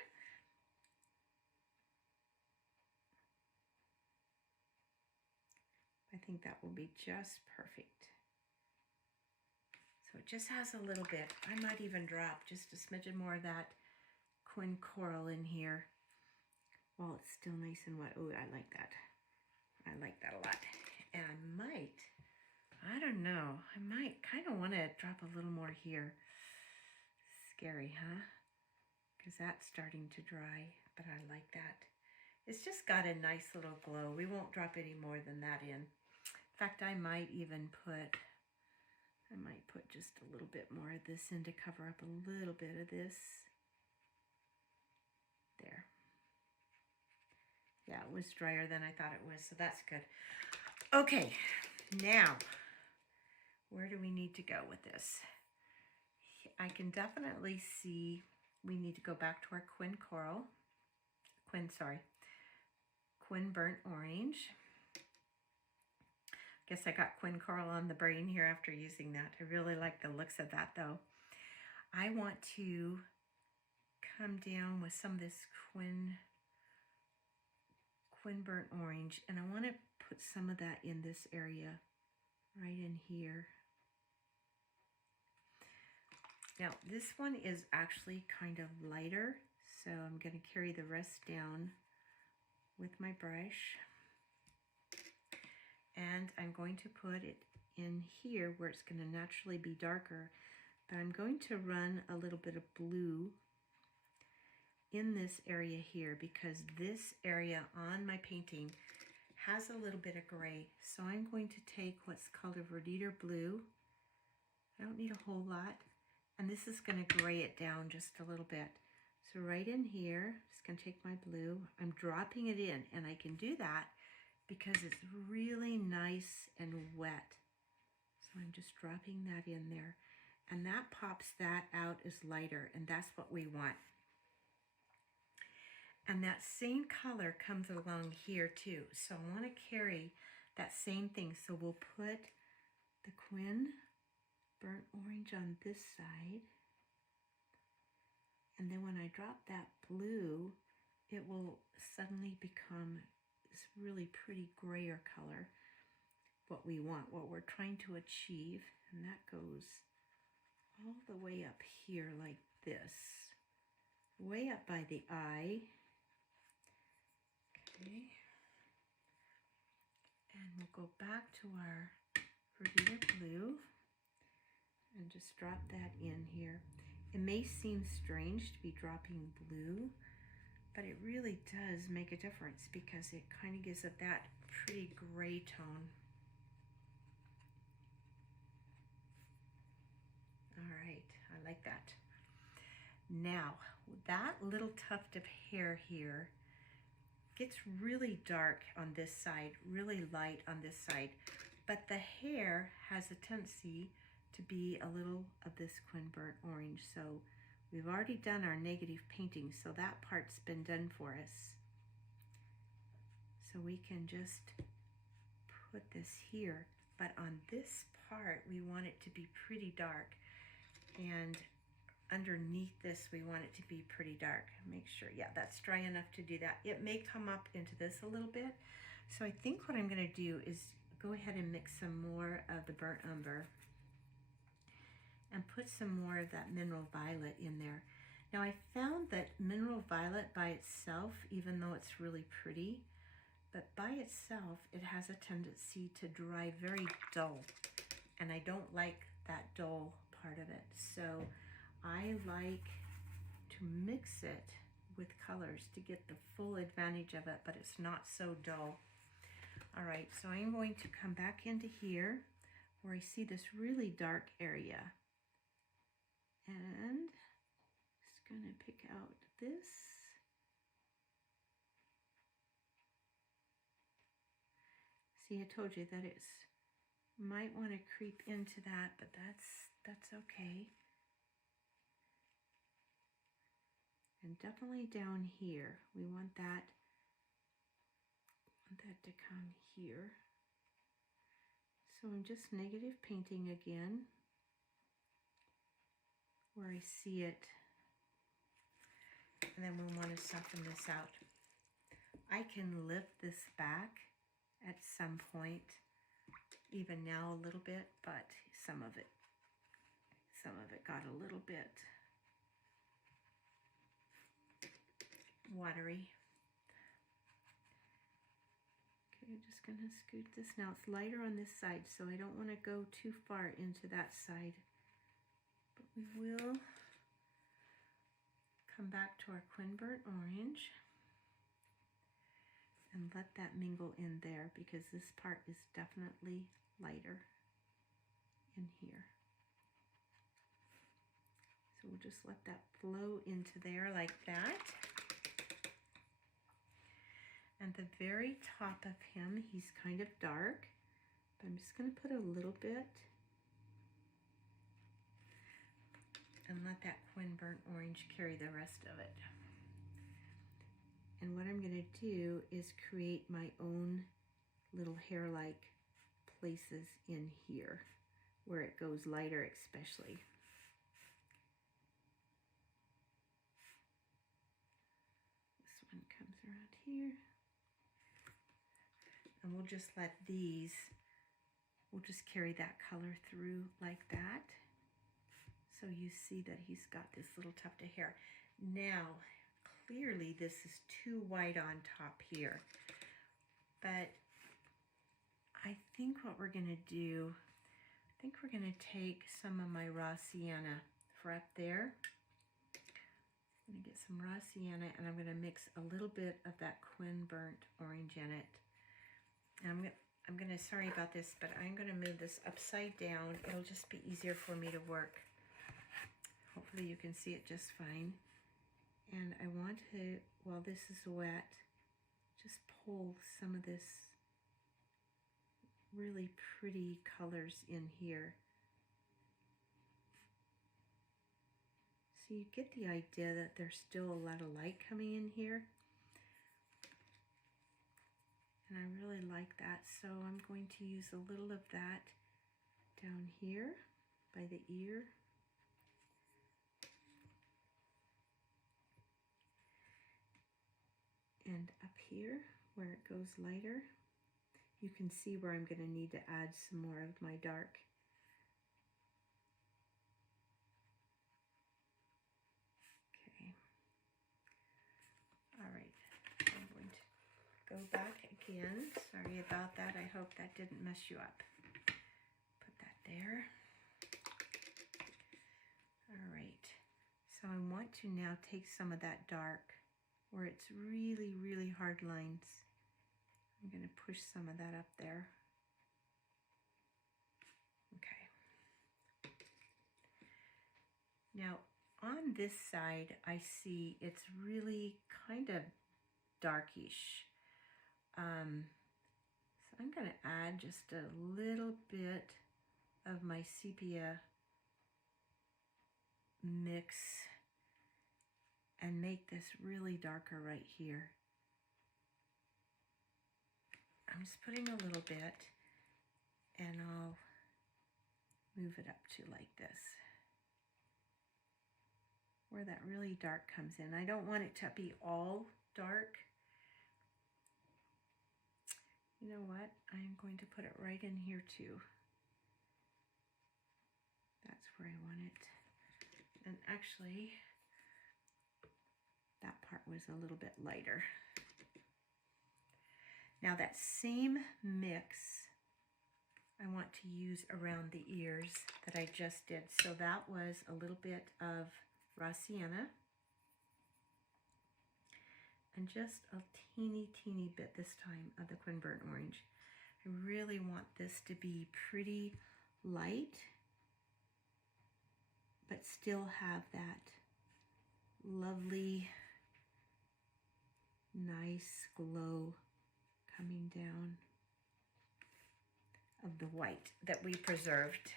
I think that will be just perfect. So it just has a little bit. I might even drop just a smidgen more of that quin coral in here while it's still nice and wet. Oh, I like that. I like that a lot. And I don't know, I might kind of want to drop a little more here. Scary, huh? Because that's starting to dry, but I like that. It's just got a nice little glow. We won't drop any more than that in. In fact, I might put just a little bit more of this in to cover up a little bit of this. There. Yeah, it was drier than I thought it was, so that's good. Okay, now, where do we need to go with this? I can definitely see we need to go back to our quin burnt orange. Guess I got quin coral on the brain here after using that. I really like the looks of that though. I want to come down with some of this quin burnt orange, and I want to put some of that in this area right in here. Now this one is actually kind of lighter, so I'm going to carry the rest down with my brush. And I'm going to put it in here where it's going to naturally be darker, but I'm going to run a little bit of blue in this area here because this area on my painting has a little bit of gray. So I'm going to take what's called a verditer blue. I don't need a whole lot. And this is going to gray it down just a little bit. So right in here, just going to take my blue. I'm dropping it in, and I can do that because it's really nice and wet. So I'm just dropping that in there. And that pops that out as lighter, and that's what we want. And that same color comes along here too. So I want to carry that same thing. So we'll put the quin burnt orange on this side. And then when I drop that blue, it will suddenly become this really pretty grayer color, what we want, what we're trying to achieve. And that goes all the way up here like this, way up by the eye. Okay. And we'll go back to our regular blue and just drop that in here. It may seem strange to be dropping blue, but it really does make a difference because it kind of gives it that pretty gray tone. All right, I like that. Now, that little tuft of hair here gets really dark on this side, really light on this side, but the hair has a tendency to be a little of this Quin burnt orange. So we've already done our negative painting, so that part's been done for us. So we can just put this here, but on this part we want it to be pretty dark, and underneath this we want it to be pretty dark. Make sure, yeah, that's dry enough to do that. It may come up into this a little bit, so I think what I'm going to do is go ahead and mix some more of the burnt umber and put some more of that mineral violet in there. Now I found that mineral violet by itself, even though it's really pretty, but by itself it has a tendency to dry very dull, and I don't like that dull part of it. So I like to mix it with colors to get the full advantage of it, but it's not so dull. All right, so I'm going to come back into here where I see this really dark area, and just gonna pick out this. See, I told you that it's might want to creep into that, but that's okay. And definitely down here, we want that to come here. So I'm just negative painting again where I see it, and then we'll want to soften this out. I can lift this back at some point, even now a little bit, but some of it got a little bit watery. Okay, I'm just gonna scoot this. Now it's lighter on this side, so I don't want to go too far into that side, but we will come back to our Quin burnt orange and let that mingle in there, because this part is definitely lighter in here. So we'll just let that flow into there like that. And the very top of him, he's kind of dark, but I'm just going to put a little bit and let that Quin burnt orange carry the rest of it. And what I'm going to do is create my own little hair-like places in here where it goes lighter especially. This one comes around here. And we'll just let these, we'll just carry that color through like that. So you see that he's got this little tuft of hair. Now, clearly this is too white on top here, but I think what we're gonna do, I think we're gonna take some of my raw sienna for up there. I'm gonna get some raw sienna, and I'm gonna mix a little bit of that Quin burnt orange in it. And I'm gonna, sorry about this, but I'm gonna move this upside down. It'll just be easier for me to work. Hopefully you can see it just fine. And I want to, while this is wet, just pull some of this really pretty colors in here. So you get the idea that there's still a lot of light coming in here. And I really like that, so I'm going to use a little of that down here by the ear. And up here where it goes lighter, you can see where I'm going to need to add some more of my dark. go back again. Sorry about that. I hope that didn't mess you up. Put that there. All right. So I want to now take some of that dark where it's really, really hard lines. I'm going to push some of that up there. Okay. Now on this side, I see it's really kind of darkish. So I'm going to add just a little bit of my sepia mix and make this really darker right here. I'm just putting a little bit and I'll move it up to like this, where that really dark comes in. I don't want it to be all dark. You know what? I'm going to put it right in here too. That's where I want it. And actually, that part was a little bit lighter. Now that same mix I want to use around the ears that I just did. So that was a little bit of raw sienna and just a teeny bit this time of the Quinburn orange. I really want this to be pretty light, but still have that lovely, nice glow coming down of the white that we preserved.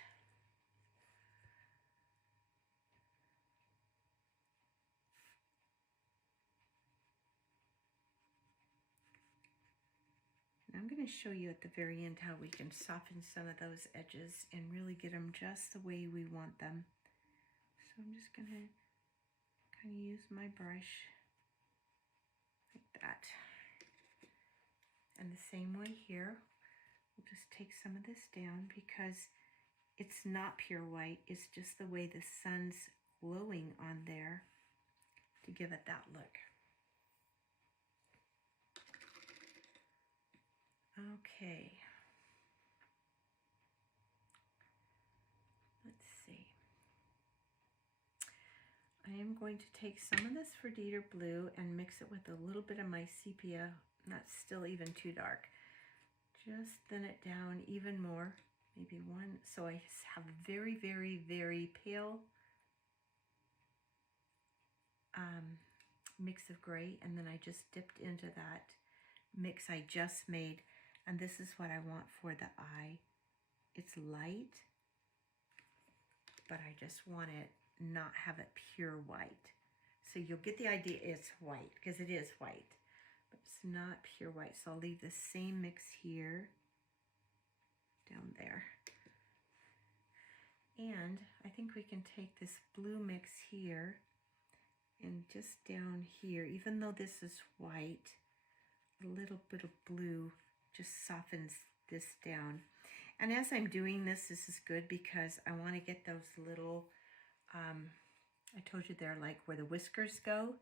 And I'm going to show you at the very end how we can soften some of those edges and really get them just the way we want them. So I'm just going to kind of use my brush like that. And the same way here, we'll just take some of this down because it's not pure white, it's just the way the sun's glowing on there to give it that look. Okay. Let's see. I am going to take some of this Verditer blue and mix it with a little bit of my sepia, not still even too dark. Just thin it down even more, maybe one, so I have very pale mix of gray, and then I just dipped into that mix I just made, and this is what I want for the eye. It's light, but I just want it not have it pure white. So you'll get the idea it's white, because it is white, but it's not pure white. So I'll leave the same mix here, down there. And I think we can take this blue mix here and just down here, even though this is white, a little bit of blue just softens this down. And as I'm doing this, this is good because I want to get those little, I told you they're like where the whiskers go.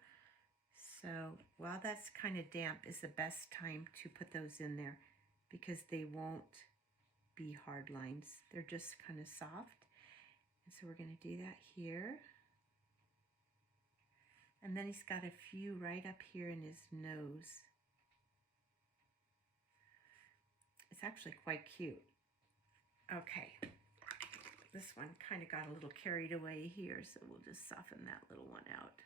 So while that's kind of damp is the best time to put those in there because they won't be hard lines. They're just kind of soft. And so we're going to do that here. And then he's got a few right up here in his nose. It's actually quite cute. Okay, this one kind of got a little carried away here, so we'll just soften that little one out.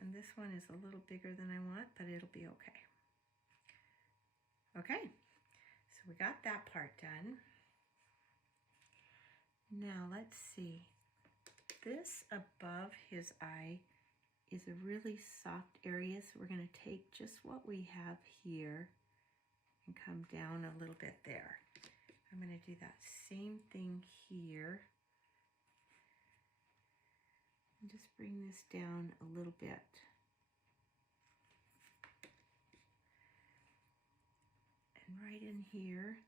And this one is a little bigger than I want, but it'll be okay. Okay, so we got that part done. Now let's see. This above his eye is a really soft area, so we're going to take just what we have here and come down a little bit there. I'm going to do that same thing here. And just bring this down a little bit. And right in here,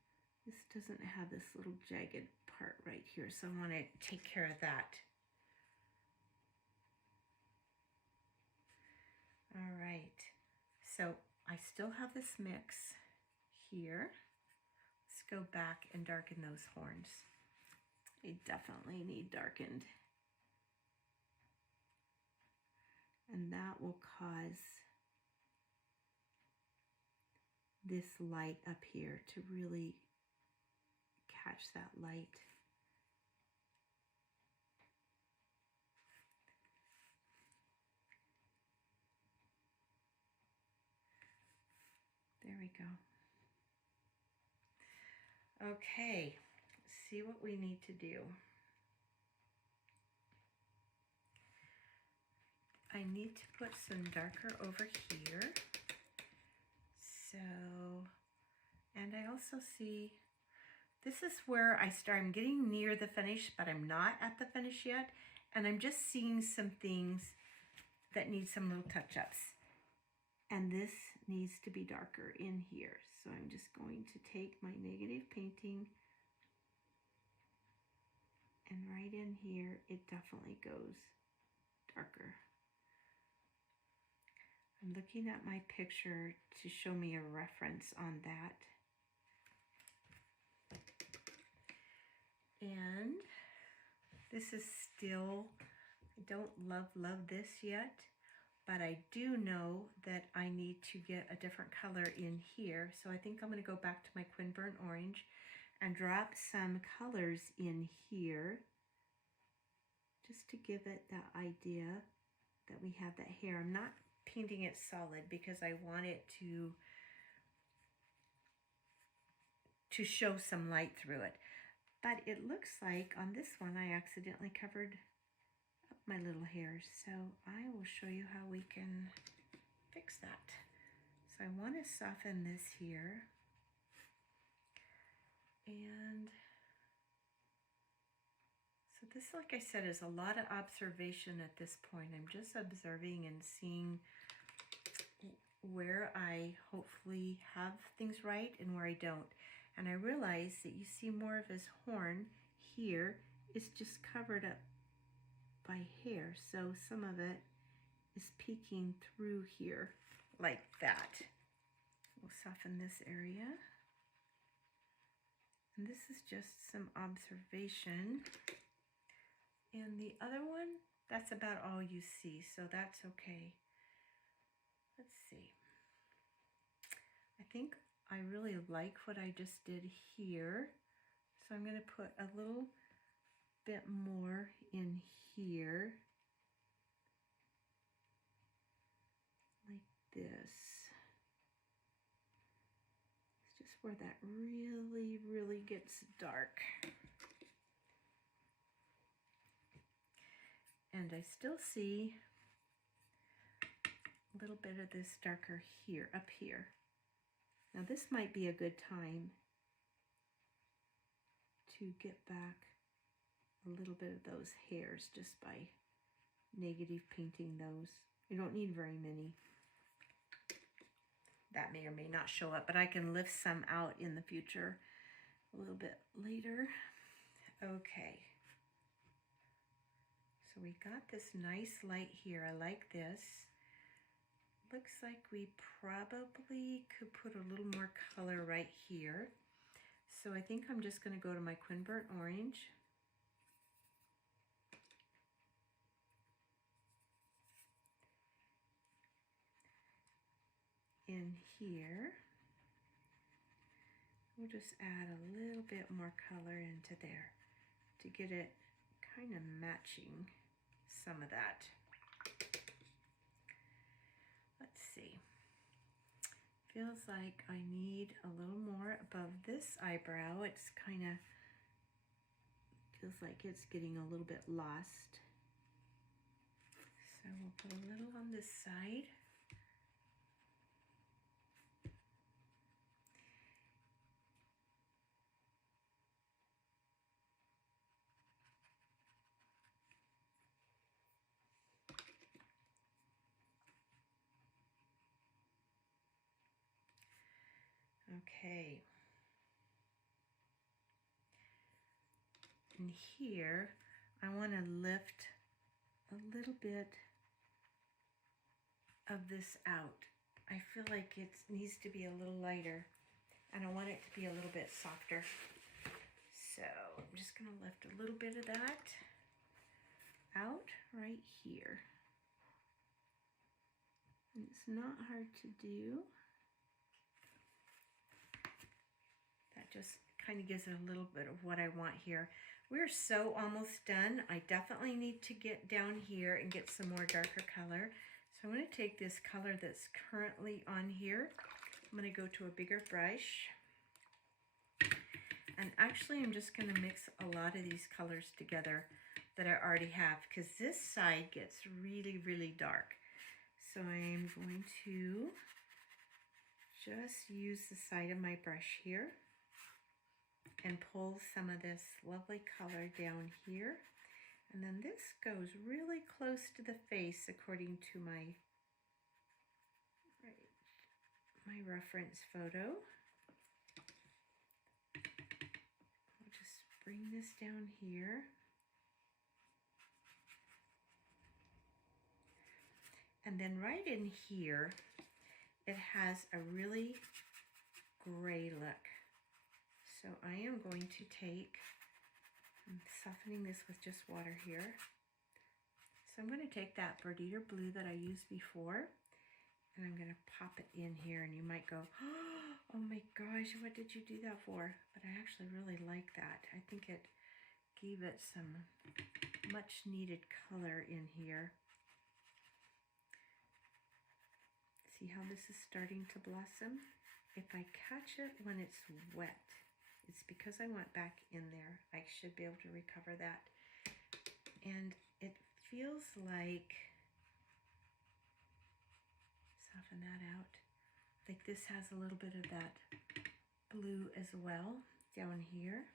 this doesn't have this little jagged part right here, so I want to take care of that. All right, so I still have this mix here. Let's go back and darken those horns. They definitely need darkened. And that will cause this light up here to really catch that light. There we go. Okay, let's see what we need to do. I need to put some darker over here. So, and I also see, this is where I'm getting near the finish, but I'm not at the finish yet. And I'm just seeing some things that need some little touch-ups. And this needs to be darker in here. So I'm just going to take my negative painting, and right in here, it definitely goes darker. I'm looking at my picture to show me a reference on that. And this is still, I don't love this yet, but I do know that I need to get a different color in here. So I think I'm going to go back to my Quinburn Orange and drop some colors in here just to give it that idea that we have that hair. I'm not painting it solid because I want it to show some light through it. But it looks like on this one I accidentally covered up my little hairs. So I will show you how we can fix that. So I want to soften this here. And so this, like I said, is a lot of observation at this point. I'm just observing and seeing where I hopefully have things right and where I don't. And I realize that you see more of his horn here is just covered up by hair. So some of it is peeking through here like that. We'll soften this area. And this is just some observation. And the other one, that's about all you see, so that's okay. Let's see. I think I really like what I just did here. So I'm going to put a little bit more in here. Like this. It's just where that really gets dark. And I still see a little bit of this darker here, up here. Now this might be a good time to get back a little bit of those hairs just by negative painting those. You don't need very many. That may or may not show up, but I can lift some out in the future a little bit later. Okay. So we got this nice light here. I like this. Looks like we probably could put a little more color right here. So I think I'm just going to go to my Quinburn Orange. In here. We'll just add a little bit more color into there to get it kind of matching some of that. Let's see. Feels like I need a little more above this eyebrow. It's kind of feels like it's getting a little bit lost. So we'll put a little on this side. Okay. And here, I want to lift a little bit of this out I feel like it needs to be a little lighter, and I want it to be a little bit softer. So I'm just going to lift a little bit of that out right here. And it's not hard to do. That just kind of gives it a little bit of what I want here. We're so almost done. I definitely need to get down here and get some more darker color. So I'm going to take this color that's currently on here. I'm going to go to a bigger brush. And actually I'm just going to mix a lot of these colors together that I already have, because this side gets really, really dark. So I'm going to just use the side of my brush here and pull some of this lovely color down here. And then this goes really close to the face according to my reference photo. I'll just bring this down here. And then right in here, it has a really gray look. So I am going to take, I'm softening this with just water here. So I'm going to take that Bird Eater blue that I used before, and I'm going to pop it in here. And you might go, oh my gosh, what did you do that for? But I actually really like that. I think it gave it some much needed color in here. See how this is starting to blossom? If I catch it when it's wet, it's because I went back in there. I should be able to recover that. And it feels like, soften that out, like this has a little bit of that blue as well down here.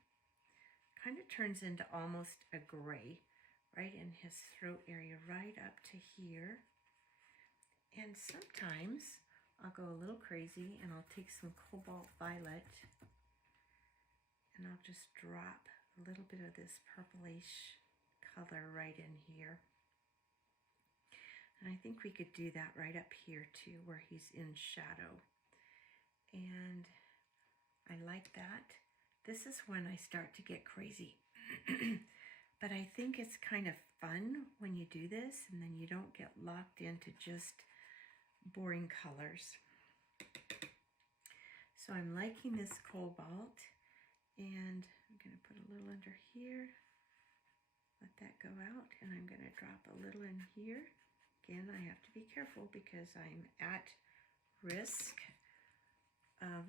Kind of turns into almost a gray right in his throat area, right up to here. And sometimes I'll go a little crazy and I'll take some cobalt violet and I'll just drop a little bit of this purplish color right in here. And I think we could do that right up here too, where he's in shadow. And I like that. This is when I start to get crazy. But I think it's kind of fun when you do this, and then you don't get locked into just boring colors. So I'm liking this cobalt, and I'm going to put a little under here, let that go out, and I'm going to drop a little in here. Again, I have to be careful because I'm at risk of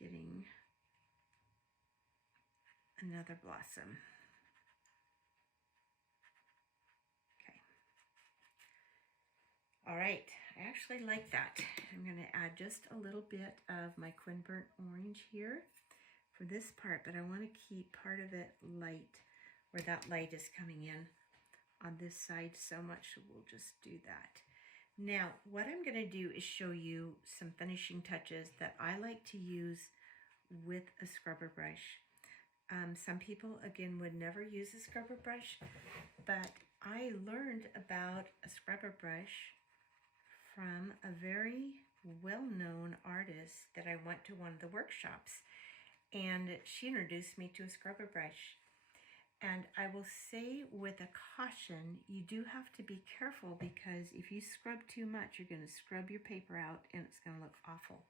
getting another blossom. All right, I actually like that. I'm going to add just a little bit of my Quin Burnt Orange here for this part, but I want to keep part of it light, where that light is coming in on this side so much, so we'll just do that. Now, what I'm going to do is show you some finishing touches that I like to use with a scrubber brush. Some people, again, would never use a scrubber brush, but I learned about a scrubber brush from a very well-known artist that I went to one of the workshops, and she introduced me to a scrubber brush. And I will say with a caution, you do have to be careful, because if you scrub too much, you're going to scrub your paper out and it's going to look awful.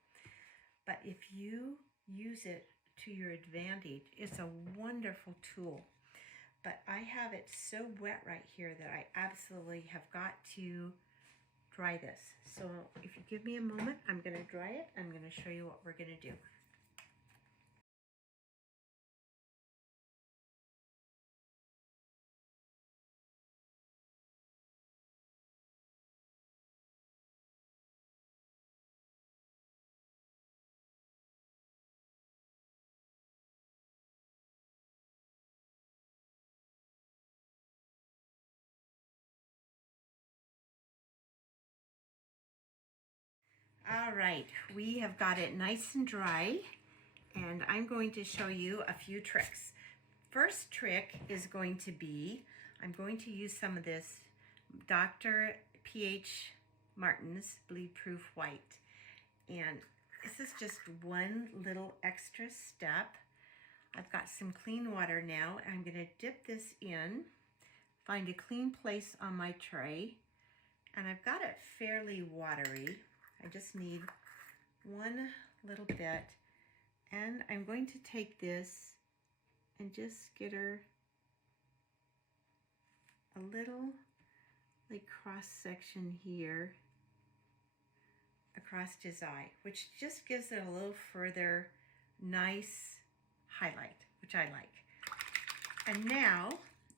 But if you use it to your advantage, it's a wonderful tool. But I have it so wet right here that I absolutely have got to dry this. So if you give me a moment, I'm going to dry it. I'm going to show you what we're going to do. All right, we have got it nice and dry, and I'm going to show you a few tricks. First trick is going to be, I'm going to use some of this Dr. pH Martin's Bleed Proof White. And this is just one little extra step. I've got some clean water now. I'm going to dip this in, find a clean place on my tray, and I've got it fairly watery. I just need one little bit, and I'm going to take this and just skitter a little like cross section here across his eye, which just gives it a little further nice highlight, which I like. And now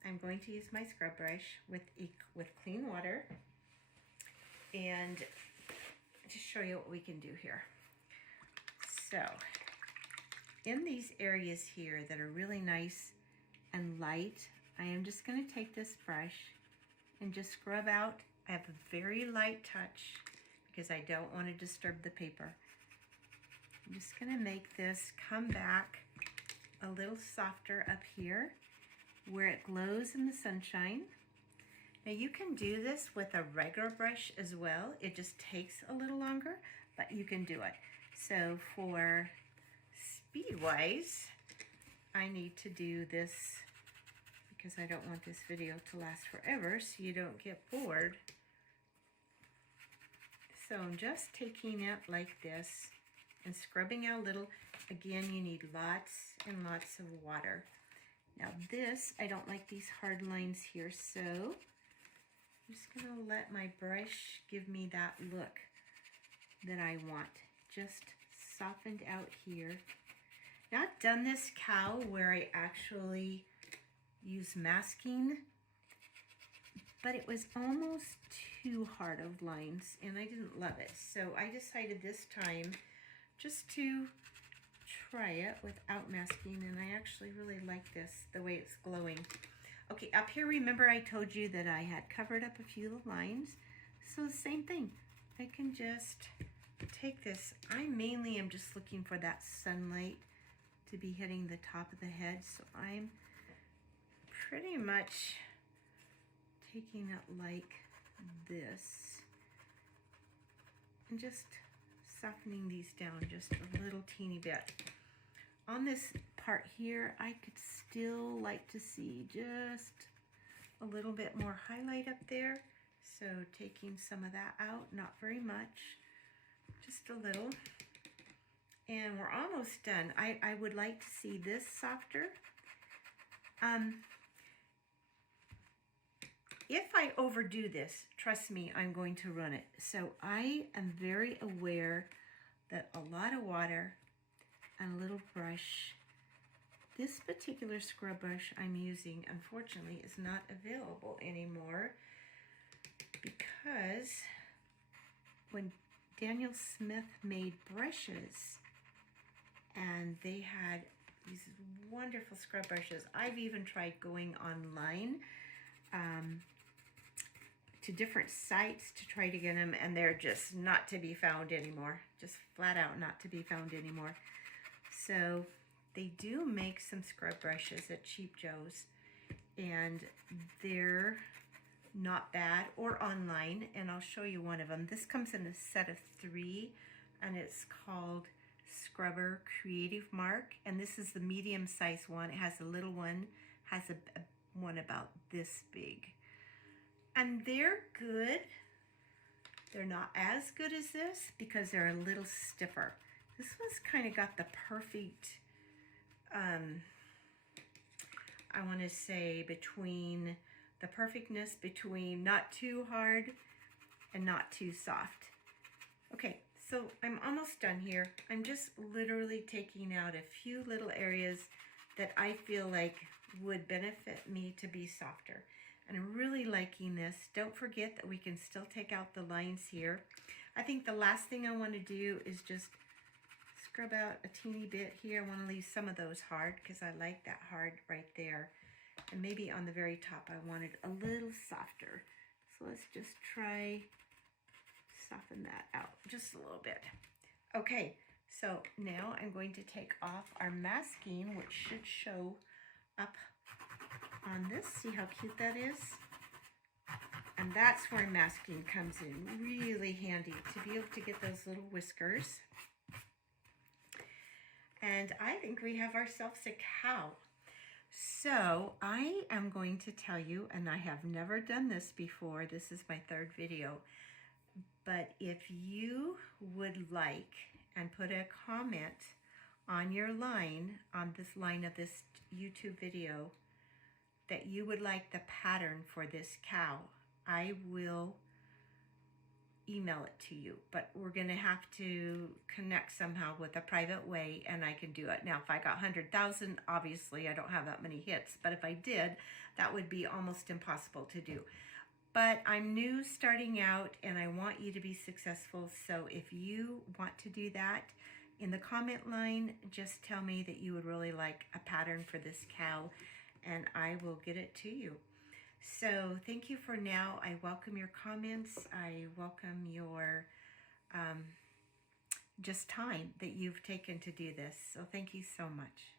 I'm going to use my scrub brush with clean water and just show you what we can do here. So in these areas here that are really nice and light, I am just going to take this brush and just scrub out. I have a very light touch because I don't want to disturb the paper. I'm just going to make this come back a little softer up here where it glows in the sunshine. Now you can do this with a regular brush as well. It just takes a little longer, but you can do it. So for speed-wise, I need to do this because I don't want this video to last forever so you don't get bored. So I'm just taking it like this and scrubbing out a little. Again, you need lots and lots of water. Now this, I don't like these hard lines here, so I'm just gonna let my brush give me that look that I want. Just softened out here. Now I've done this cow where I actually use masking, but it was almost too hard of lines and I didn't love it. So I decided this time just to try it without masking, and I actually really like this, the way it's glowing. Okay, up here, remember I told you that I had covered up a few lines. So the same thing. I can just take this. I mainly am just looking for that sunlight to be hitting the top of the head. So I'm pretty much taking it like this and just softening these down just a little teeny bit. On this part here, I could still like to see just a little bit more highlight up there. So taking some of that out, not very much, just a little. And we're almost done. I would like to see this softer. If I overdo this, trust me, I'm going to run it. So I am very aware that a lot of water and a little brush. This particular scrub brush I'm using, unfortunately, is not available anymore because when Daniel Smith made brushes and they had these wonderful scrub brushes, I've even tried going online to different sites to try to get them, and they're just not to be found anymore. Just flat out not to be found anymore. So they do make some scrub brushes at Cheap Joe's, and they're not bad, or online, and I'll show you one of them. This comes in a set of 3, and it's called Scrubber Creative Mark, and this is the medium size one. It has a little one, has a one about this big. And they're good. They're not as good as this because they're a little stiffer. This one's kind of got the perfect, I want to say between the perfectness between not too hard and not too soft. Okay, so I'm almost done here. I'm just literally taking out a few little areas that I feel like would benefit me to be softer. And I'm really liking this. Don't forget that we can still take out the lines here. I think the last thing I want to do is just scrub out a teeny bit here. I want to leave some of those hard because I like that hard right there. And maybe on the very top I want it a little softer. So let's just try soften that out just a little bit. Okay, so now I'm going to take off our masking, which should show up on this. See how cute that is? And that's where masking comes in really handy, to be able to get those little whiskers. And I think we have ourselves a cow. So I am going to tell you, and I have never done this before, this is my third video, but if you would like and put a comment on your line, on this line of this YouTube video, that you would like the pattern for this cow, I will email it to you, but we're gonna have to connect somehow with a private way, and I can do it. Now, if I got 100,000, obviously I don't have that many hits, but if I did, that would be almost impossible to do. But I'm new, starting out, and I want you to be successful. So if you want to do that, in the comment line, just tell me that you would really like a pattern for this cow, and I will get it to you. So thank you for now. I welcome your comments. I welcome your just time that you've taken to do this. So thank you so much.